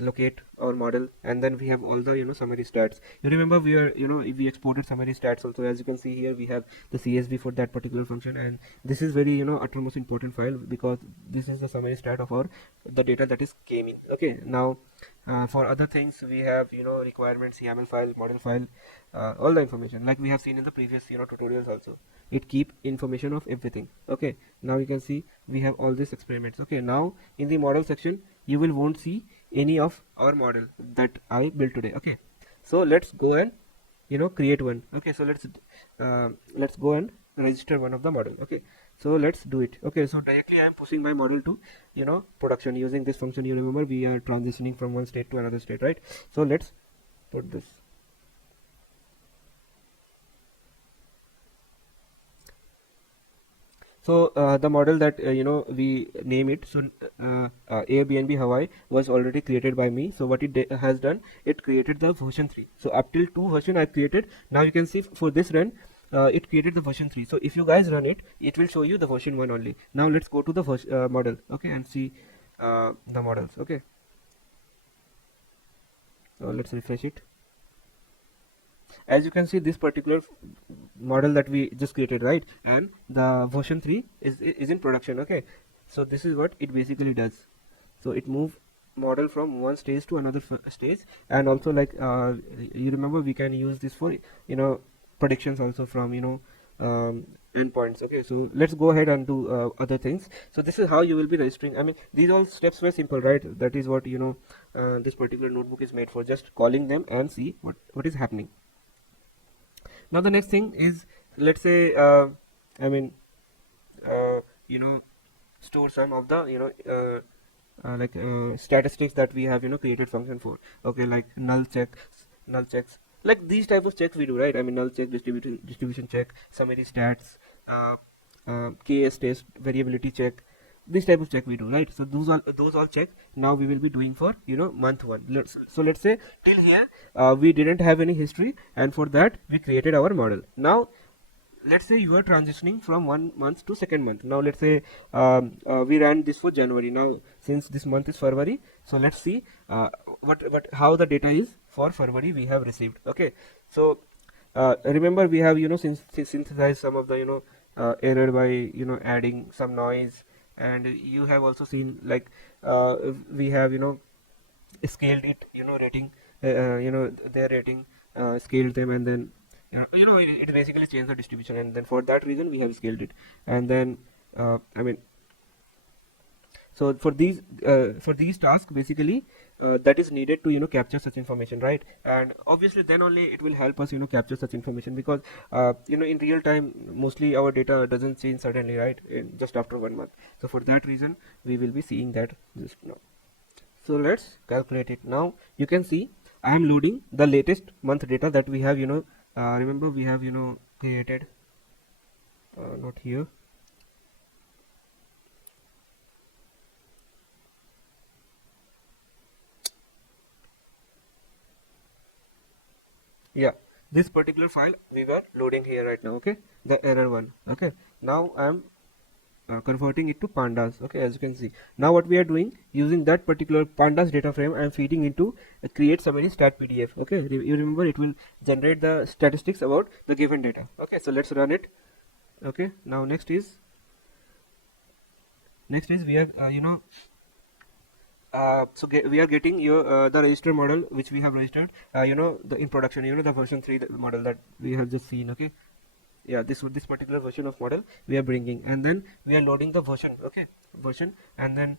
locate our model, and then we have all the summary stats. You remember we are we exported summary stats also. As you can see here, we have the CSV for that particular function, and this is very uttermost important file, because this is the summary stat of our the data that is came in. Okay, now for other things we have requirements, YAML file, model file, all the information like we have seen in the previous tutorials also. it keep information of everything. Okay, now you can see we have all these experiments. Okay, now in the model section you will won't see any of our model that I built today. Okay, so let's go and create one. Okay, so let's go and register one of the model. Okay, so let's do it. Okay, so directly I am pushing my model to production using this function. You remember we are transitioning from one state to another state, right? So let's put this. So the model that we name it, so Airbnb Hawaii was already created by me. So what it has done, it created the version 3. So up till 2 version I created. Now you can see for this run, it created the version 3. So if you guys run it, it will show you the version 1 only. Now let's go to the model, okay, and see the models. Okay, so let's refresh it. As you can see, this particular model that we just created, right, and the version 3 is in production. Okay, so this is what it basically does. So it moves model from one stage to another stage, and also like you remember we can use this for predictions also from endpoints. Okay, so let's go ahead and do other things. So this is how you will be registering. I mean, these all steps were simple, right? That is what this particular notebook is made for, just calling them and see what is happening. Now the next thing is, let's say I mean store some of the statistics that we have created function for. Okay, like null checks, like these type of checks we do, right? I mean, null check, distribution check, summary stats, KS test, variability check, this type of check we do, right? So those all check now we will be doing for month 1. Let's say till here we didn't have any history, and for that we created our model. Now let's say you are transitioning from 1 month to second month. Now let's say we ran this for January. Now since this month is February, so let's see how the data is for February we have received. Okay, so remember we have synthesized some of the error by adding some noise, and you have also seen like we have scaled it, rating their rating, scaled them, and then it basically changed the distribution, and then for that reason we have scaled it. And then I mean, so for these tasks basically that is needed to capture such information, right? And obviously then only it will help us capture such information, because in real time mostly our data doesn't change suddenly, right, just after 1 month. So for that reason we will be seeing that just now. So let's calculate it. Now you can see I am loading the latest month data that we have remember we have created not here. Yeah, this particular file we were loading here right now. Okay, the error one. Okay, now I am converting it to pandas. Okay, as you can see, now what we are doing, using that particular pandas data frame, I am feeding into a create summary stat PDF. Okay, you remember it will generate the statistics about the given data. Okay, so let's run it. Okay, now next is we have we are getting the register model which we have registered the in production, the version 3 model that we have just seen. Okay, yeah, this particular version of model we are bringing, and then we are loading the version. Okay, version, and then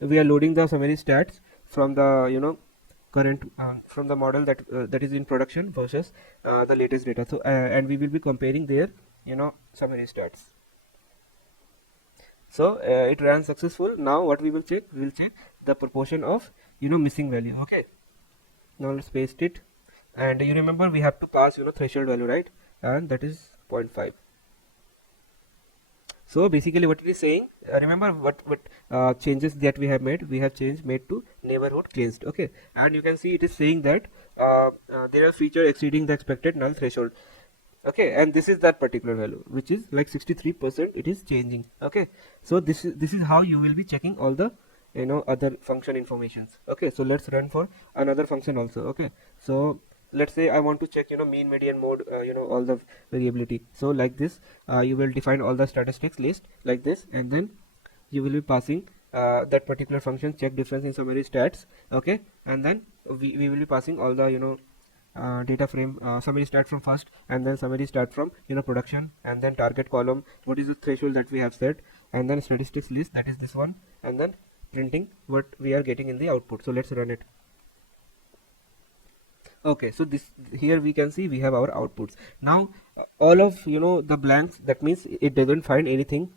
we are loading the summary stats from the current from the model that is in production versus the latest data. So and we will be comparing their summary stats. So it ran successful. Now what we will check, the proportion of missing value. Okay, now let's paste it, and you remember we have to pass threshold value, right, and that is 0.5. So basically what it is saying, remember what changes that we have made, made to neighborhood cleansed. Okay, and you can see it is saying that there are feature exceeding the expected null threshold. Okay, and this is that particular value which is like 63%, it is changing. Okay, so this is how you will be checking all the other function informations. Okay, so let's run for another function also. Okay, so let's say I want to check mean, median, mode, all the variability. So like this you will define all the statistics list like this, and then you will be passing that particular function check difference in summary stats. Okay, and then we will be passing all the data frame summary start from first, and then summary start from production, and then target column, what is the threshold that we have set, and then statistics list, that is this one, and then printing what we are getting in the output. So let's run it. Okay, so this here we can see we have our outputs. Now all of the blanks, that means it doesn't find anything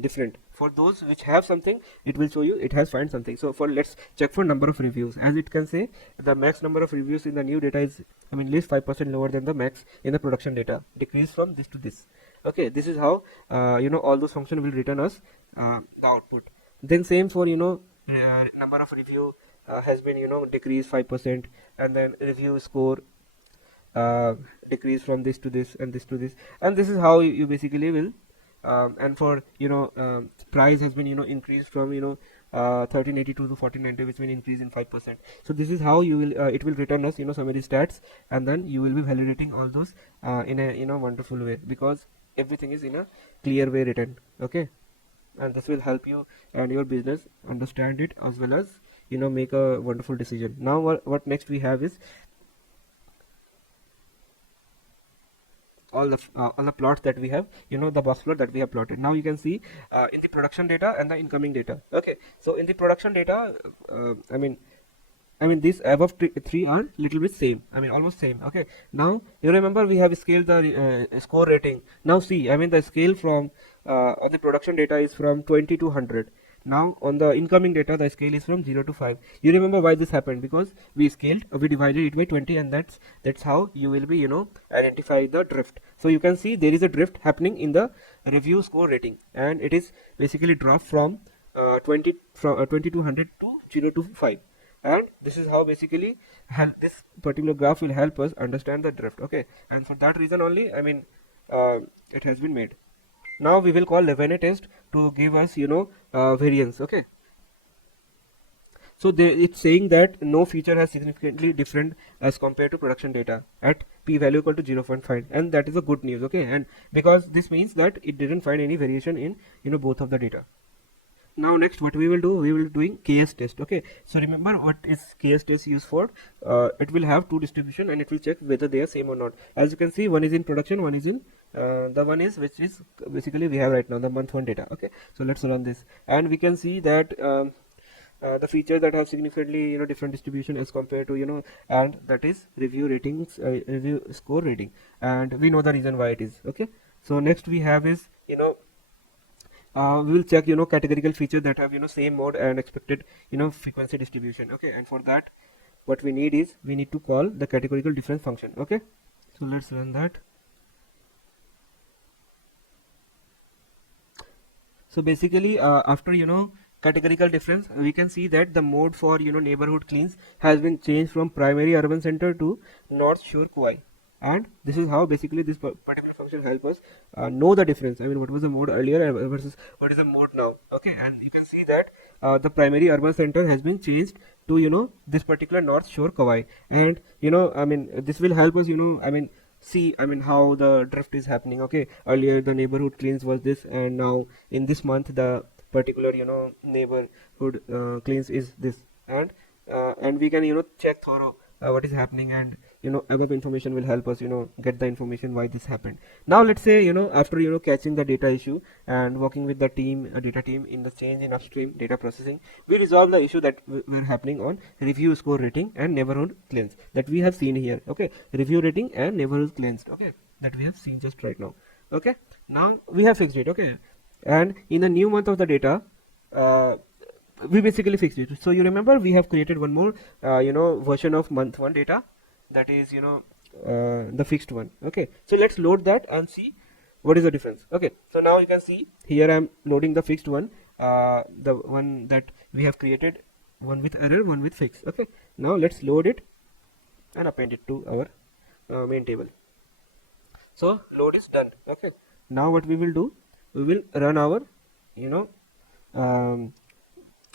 different. For those which have something, it will show you it has find something. So for let's check for number of reviews. As it can say, the max number of reviews in the new data is least 5% lower than the max in the production data, decrease from this to this. Okay, this is how all those functions will return us the output. Then same for number of review has been decreased 5%, and then review score decrease from this to this and this to this, and this is how you basically will and for price has been increased from 1382 to 1490, which means increase in 5%. So this is how you will it will return us summary stats, and then you will be validating all those in a wonderful way, because everything is in a clear way written. Okay, and this will help you and your business understand it, as well as make a wonderful decision. Now what next we have is all the plots that we have, the box plot that we have plotted. Now you can see in the production data and the incoming data. Okay, so in the production data, I mean these above three are little bit same, almost same. Okay, now you remember we have scaled the score rating. Now see, the scale from on the production data is from 20 to 100. Now on the incoming data, the scale is from 0 to 5. You remember why this happened? Because we scaled, we divided it by 20, and that's how you will be identify the drift. So you can see there is a drift happening in the review score rating, and it is basically dropped from 20 to 100 to 0 to 5. And this is how basically this particular graph will help us understand the drift. Okay, and for that reason only, it has been made. Now we will call Levene test to give us variance. Okay, so it's saying that no feature has significantly different as compared to production data at p-value equal to 0.5, and that is a good news. Okay, and because this means that it didn't find any variation in both of the data. Now next what we will do, we will be doing KS test. Okay, so remember what is KS test used for? It will have two distribution, and it will check whether they are same or not. As you can see, one is in production, one is in the one is which is basically we have right now the month one data. Okay, so let's run this, and we can see that the features that have significantly different distribution as compared to and that is review ratings, review score rating, and we know the reason why it is. Okay, so next we have is we will check categorical features that have same mode and expected frequency distribution. Okay, and for that what we need is we need to call the categorical difference function. Okay, so let's run that. So basically after categorical difference, we can see that the mode for neighborhood cleans has been changed from primary urban center to North Shore Kauai, and this is how basically this particular function help us know the difference. What was the mode earlier versus what is the mode now. Okay, and you can see that the primary urban center has been changed to this particular North Shore Kauai, and this will help us see how the drift is happening. Okay, earlier the neighborhood cleans was this, and now in this month the particular neighborhood cleans is this, and we can check thorough what is happening, and above information will help us get the information why this happened. Now let's say after catching the data issue and working with the team data team in the change in upstream data processing, we resolve the issue that were happening on review score rating and neighborhood cleanse that we have seen here. Okay, review rating and neighborhood cleansed. Okay, that we have seen just right now. Okay, now we have fixed it. Okay, and in the new month of the data we basically fixed it. So you remember we have created one more version of month one data, that is the fixed one. Okay, so let's load that and see what is the difference. Okay, so now you can see here I am loading the fixed one, the one that we have created, one with error, one with fix. Okay, now let's load it and append it to our main table. So load is done. Okay, now what we will do, we will run our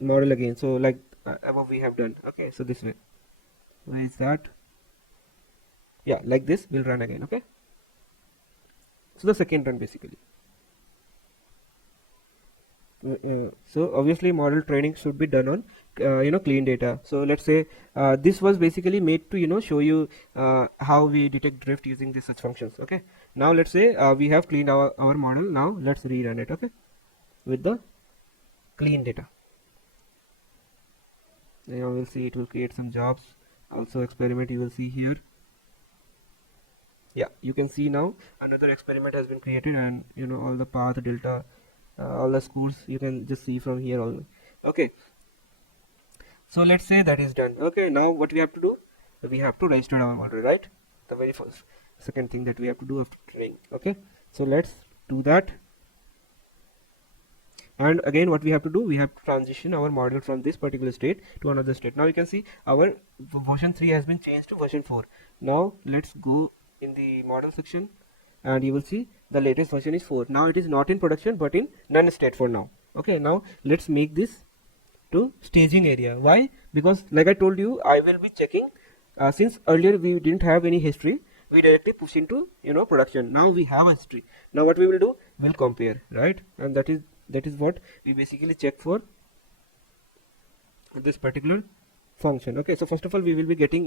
model again. So like above we have done. Okay, so this way, where is that? Yeah, like this will run again. Okay, so the second run basically. So obviously model training should be done on clean data. So let's say this was basically made to show you how we detect drift using these such functions. Okay, now let's say we have cleaned our model. Now let's rerun it, okay, with the clean data. Now we'll see it will create some jobs. Also experiment you will see here. Yeah, you can see now another experiment has been created, and all the path, delta, all the scores you can just see from here only. Okay, so let's say that is done. Okay, now what we have to do, we have to register our model, right? The very first second thing that we have to do after training. Okay, so let's do that. And again, what we have to do, we have to transition our model from this particular state to another state. Now you can see our version 3 has been changed to version 4. Now let's go in the model section, and you will see the latest version is 4. Now it is not in production but in none state for now. Okay, now let's make this to staging area. Why? Because like I told you, I will be checking since earlier we didn't have any history, we directly push into production. Now we have a history. Now what we will do, we'll compare, right? And that is what we basically check for this particular function. Okay, so first of all we will be getting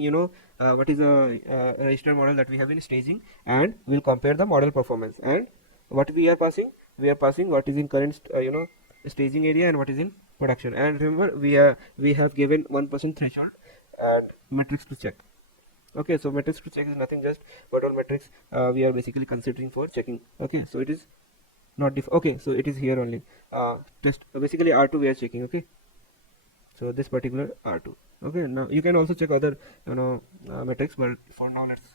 what is a register model that we have in staging, and we'll compare the model performance. And what we are passing, what is in current staging area and what is in production. And remember, we have given 1% threshold and metrics to check. Okay, so metrics to check is nothing, just what all metrics we are basically considering for checking. Okay, so it is not okay, so it is here only. Test basically R2 we are checking. Okay, so this particular R2. Okay, now you can also check other metrics, but for now let's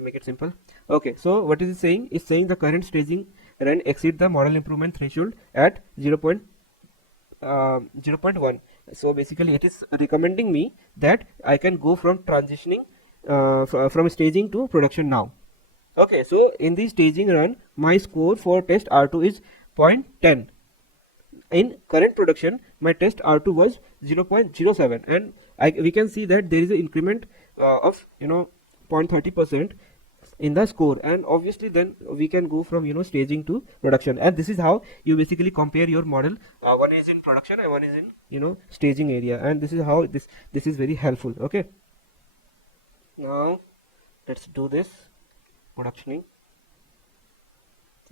make it simple. Okay, so what is it saying? It's saying the current staging run exceed the model improvement threshold at 0.1. So basically it is recommending me that I can go from transitioning from staging to production now. Okay, so in the staging run, my score for test R2 is 0.10. In current production, my test R2 was 0.07, and we can see that there is an increment of 0.30% in the score, and obviously then we can go from staging to production. And this is how you basically compare your model. One is in production and one is in staging area, and this is how this is very helpful. Okay, now let's do this productioning.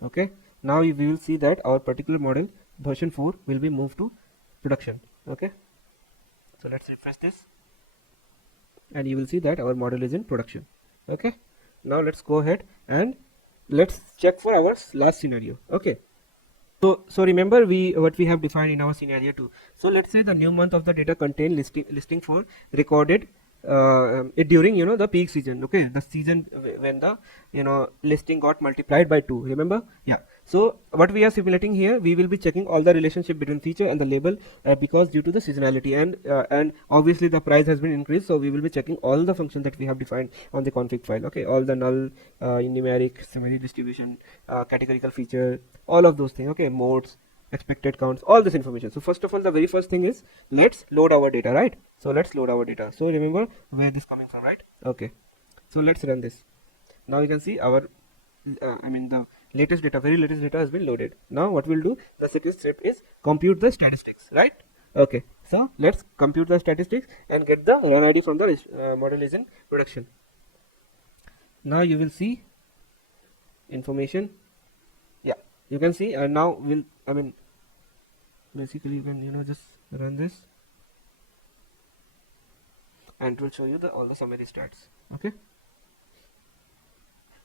Okay, now we will see that our particular model version 4 will be moved to production. Okay, so let's refresh this, and you will see that our model is in production. Okay, now let's go ahead and let's check for our last scenario. Okay, so remember what we have defined in our scenario 2. So let's say the new month of the data contain listing for recorded during the peak season. Okay, the season when the listing got multiplied by 2, remember? Yeah, so what we are simulating here, we will be checking all the relationship between feature and the label because due to the seasonality, and obviously the price has been increased, so we will be checking all the functions that we have defined on the config file. Okay, all the null, numeric, summary distribution, categorical feature, all of those things. Okay, modes, expected counts, all this information. So first of all, the very first thing is let's load our data, right? So let's load our data. So remember where this coming from, right? Okay, so let's run this. Now you can see our the latest data, very latest data has been loaded. Now what we'll do, the second step is compute the statistics, right? Okay, so let's compute the statistics and get the run ID from the model is in production. Now you will see information. Yeah, you can see, and now we'll basically you can just run this, and it will show you all the summary stats. Okay,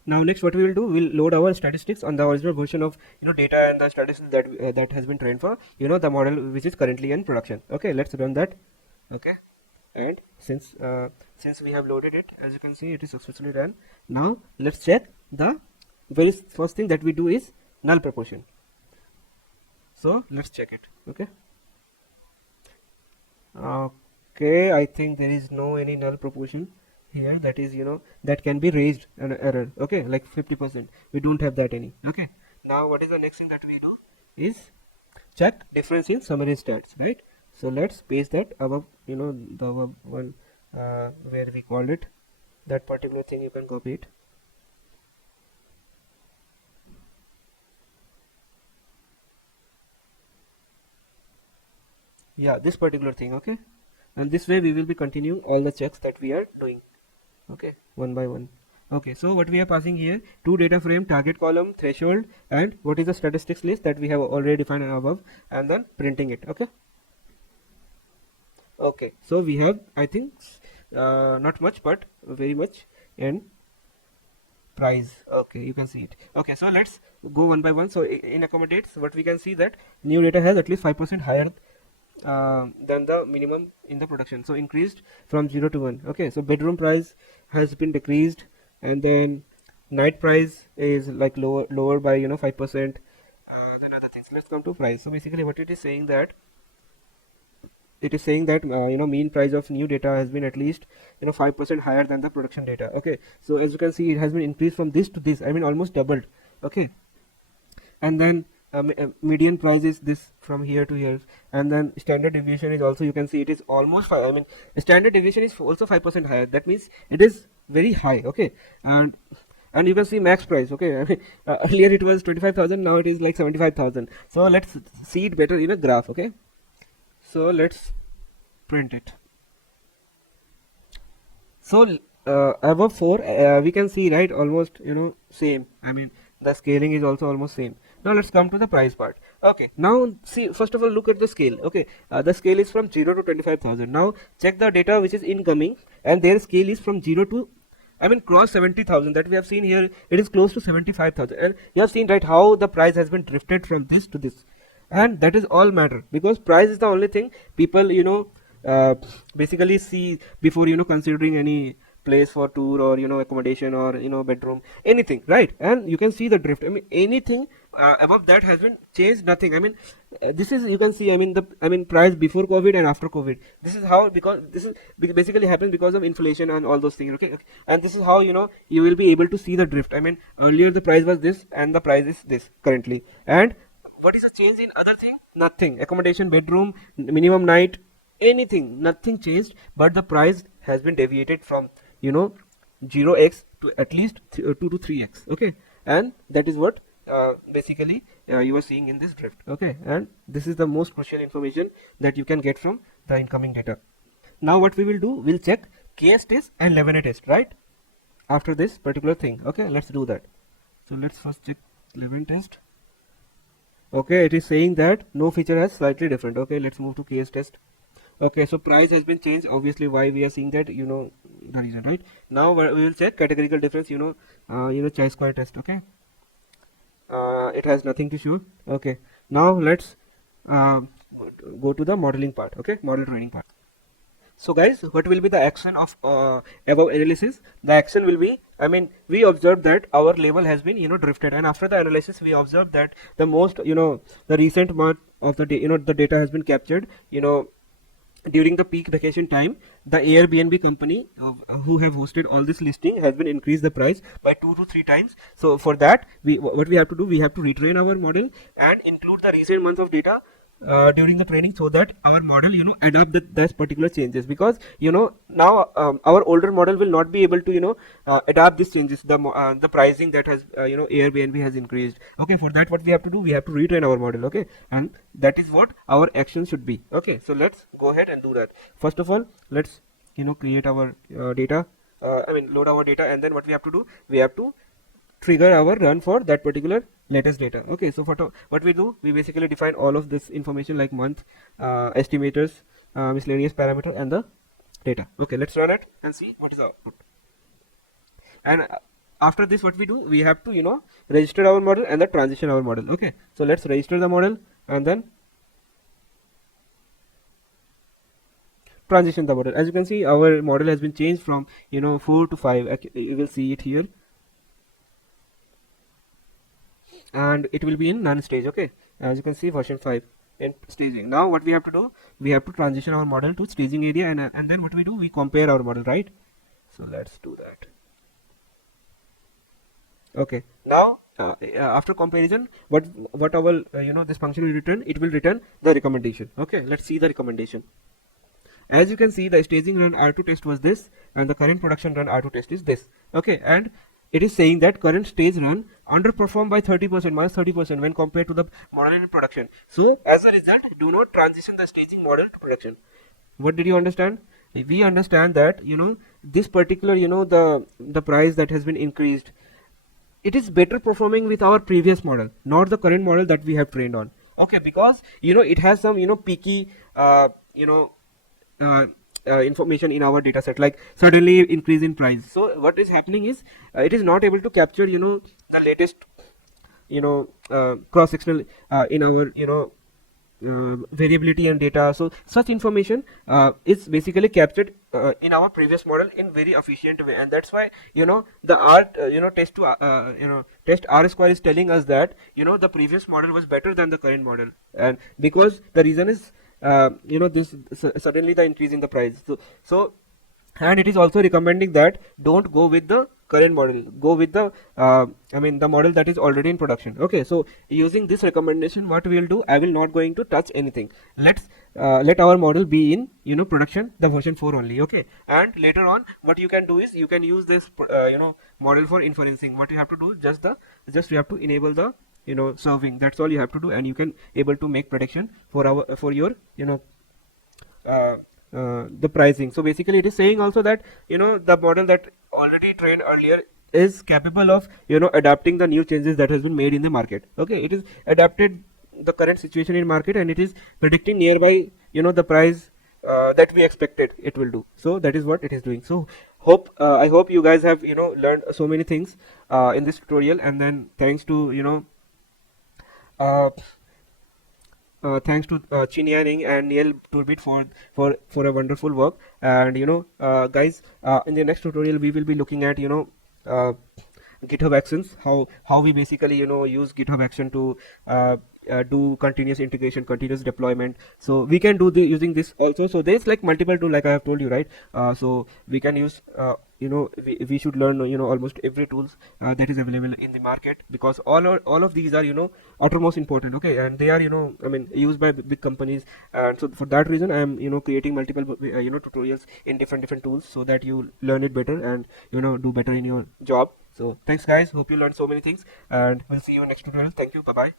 now next what we will do, we'll load our statistics on the original version of data and the statistics that that has been trained for the model which is currently in production. Okay, let's run that. Okay, and since we have loaded it, as you can see, it is successfully run. Now let's check the very first thing that we do is null proportion. So let's check it. Okay, okay, I think there is no any null proportion here, that is that can be raised an error. Okay, like 50%, we don't have that any. Okay, now what is the next thing that we do is check difference in summary stats, right? So let's paste that above the above one where we called it, that particular thing, you can copy it. yeah, this particular thing. Okay, and this way we will be continuing all the checks that we are doing. Okay, one by one. Okay, so what we are passing here, two data frame, target column, threshold, and what is the statistics list that we have already defined above, and then printing it. Okay. Okay, so we have, I think, not much but very much, and price. Okay, you can see it. Okay, so let's go one by one. So in accommodates, what we can see that new data has at least 5% higher than the minimum in the production, so increased from 0 to 1. Okay, so bedroom price has been decreased, and then night price is like lower by 5%, then other things. Let's come to price. So basically what it is saying that mean price of new data has been at least 5% higher than the production data. Okay, so as you can see, it has been increased from this to this, I mean almost doubled. Okay, and then median price is this from here to here, and then standard deviation is also, you can see it is almost 5, I mean standard deviation is also 5% higher. That means it is very high. Okay, and you can see max price. Okay, I mean, earlier it was 25,000, now it is like 75,000. So let's see it better in a graph. Okay, so let's print it. So above 4 we can see, right, almost same, I mean the scaling is also almost same. Now let's come to the price part. Okay, now see, first of all look at the scale. Okay, the scale is from 0 to 25,000. Now check the data which is incoming, and their scale is from 0 to, I mean, cross 70,000 that we have seen here. It is close to 75,000, and you have seen, right, how the price has been drifted from this to this, and that is all matter, because price is the only thing people basically see before considering any place for tour or accommodation or bedroom, anything, right? And you can see the drift. I mean anything above that has been changed, nothing. I mean this is, you can see, I mean price before COVID and after COVID. This is how, because this is basically happens because of inflation and all those things. Okay, and this is how you will be able to see the drift. I mean earlier the price was this and the price is this currently, and what is the change in other thing? Nothing. Accommodation, bedroom, minimum night, anything, nothing changed, but the price has been deviated from 0x to at least 2 to 3x. Okay, and that is what basically you are seeing in this drift. Okay, and this is the most crucial information that you can get from the incoming data. Now what we will do, we'll check KS test and 11A test, right, after this particular thing. Okay, let's do that. So let's first check 11 test. Okay, it is saying that no feature has slightly different. Okay, let's move to KS test. Okay, so price has been changed. Obviously, why we are seeing that, the reason, right? Now we will check categorical difference. Chi-square test. Okay, it has nothing to show. Okay, now let's go to the modeling part. Okay, model training part. So guys, what will be the action of above analysis? The action will be, I mean, we observed that our label has been drifted, and after the analysis we observed that the most the recent month of the day, the data has been captured during the peak vacation time. The Airbnb company who have hosted all this listing has been increased the price by 2 to 3 times. So for that, what we have to do, we have to retrain our model and include the recent months of data during the training, so that our model adapt that particular changes, because now our older model will not be able to adapt these changes, the pricing that has Airbnb has increased. Okay, for that what we have to do, we have to retrain our model. Okay, and that is what our action should be. Okay, so let's go ahead and do that. First of all, let's create our data, load our data, and then what we have to do, we have to trigger our run for that particular latest data. Okay, so for what we do, we basically define all of this information like month, estimators, miscellaneous parameter, and the data. Okay, let's run it and see what is the output. And after this, what we do, we have to register our model and the transition our model. Okay, so let's register the model and then transition the model. As you can see, our model has been changed from 4 to 5. You will see it here, and it will be in none stage. Okay, as you can see, version 5 in staging. Now what we have to do, we have to transition our model to staging area, and then what we do, we compare our model, right? So let's do that. Okay, now after comparison, what our this function will return, it will return the recommendation. Okay, let's see the recommendation. As you can see, the staging run R2 test was this, and the current production run R2 test is this. Okay, and it is saying that current stage run underperformed by 30%, minus 30% when compared to the model in production. So as a result, do not transition the staging model to production. What did you understand? We understand that, this particular, the price that has been increased, it is better performing with our previous model, not the current model that we have trained on. Okay, because it has some peaky uh, information in our data set, like suddenly increase in price. So what is happening is, it is not able to capture the latest cross sectional in our variability and data. So such information is basically captured in our previous model in very efficient way, and that's why the art test R square is telling us that the previous model was better than the current model, and because the reason is this suddenly the increase in the price. So and it is also recommending that don't go with the current model, go with the the model that is already in production. Okay, so using this recommendation, what we will do, I will not going to touch anything. Let's let our model be in production, the version 4 only. Okay, and later on what you can do is you can use this model for inferencing. What you have to do, just you have to enable the serving. That's all you have to do, and you can able to make prediction for your the pricing. So basically it is saying also that the model that already trained earlier is capable of adapting the new changes that has been made in the market. Okay, it is adapted the current situation in market, and it is predicting nearby the price that we expected it will do. So that is what it is doing. So I hope you guys have learned so many things in this tutorial, and then thanks to uh, thanks to Chinyaning and Neil Turbit for a wonderful work. And guys, in the next tutorial we will be looking at uh, GitHub Actions, how we basically use GitHub Action to do continuous integration, continuous deployment. So we can do using this also. So there's like multiple tool, like I have told you, right? So we can use we should learn almost every tools that is available in the market, because all of these are uttermost important. Okay, and they are used by big companies, and so for that reason I am creating multiple tutorials in different tools, so that you learn it better and do better in your job. So thanks guys, hope you learned so many things, and we'll see you in next tutorial. Thank you, bye bye.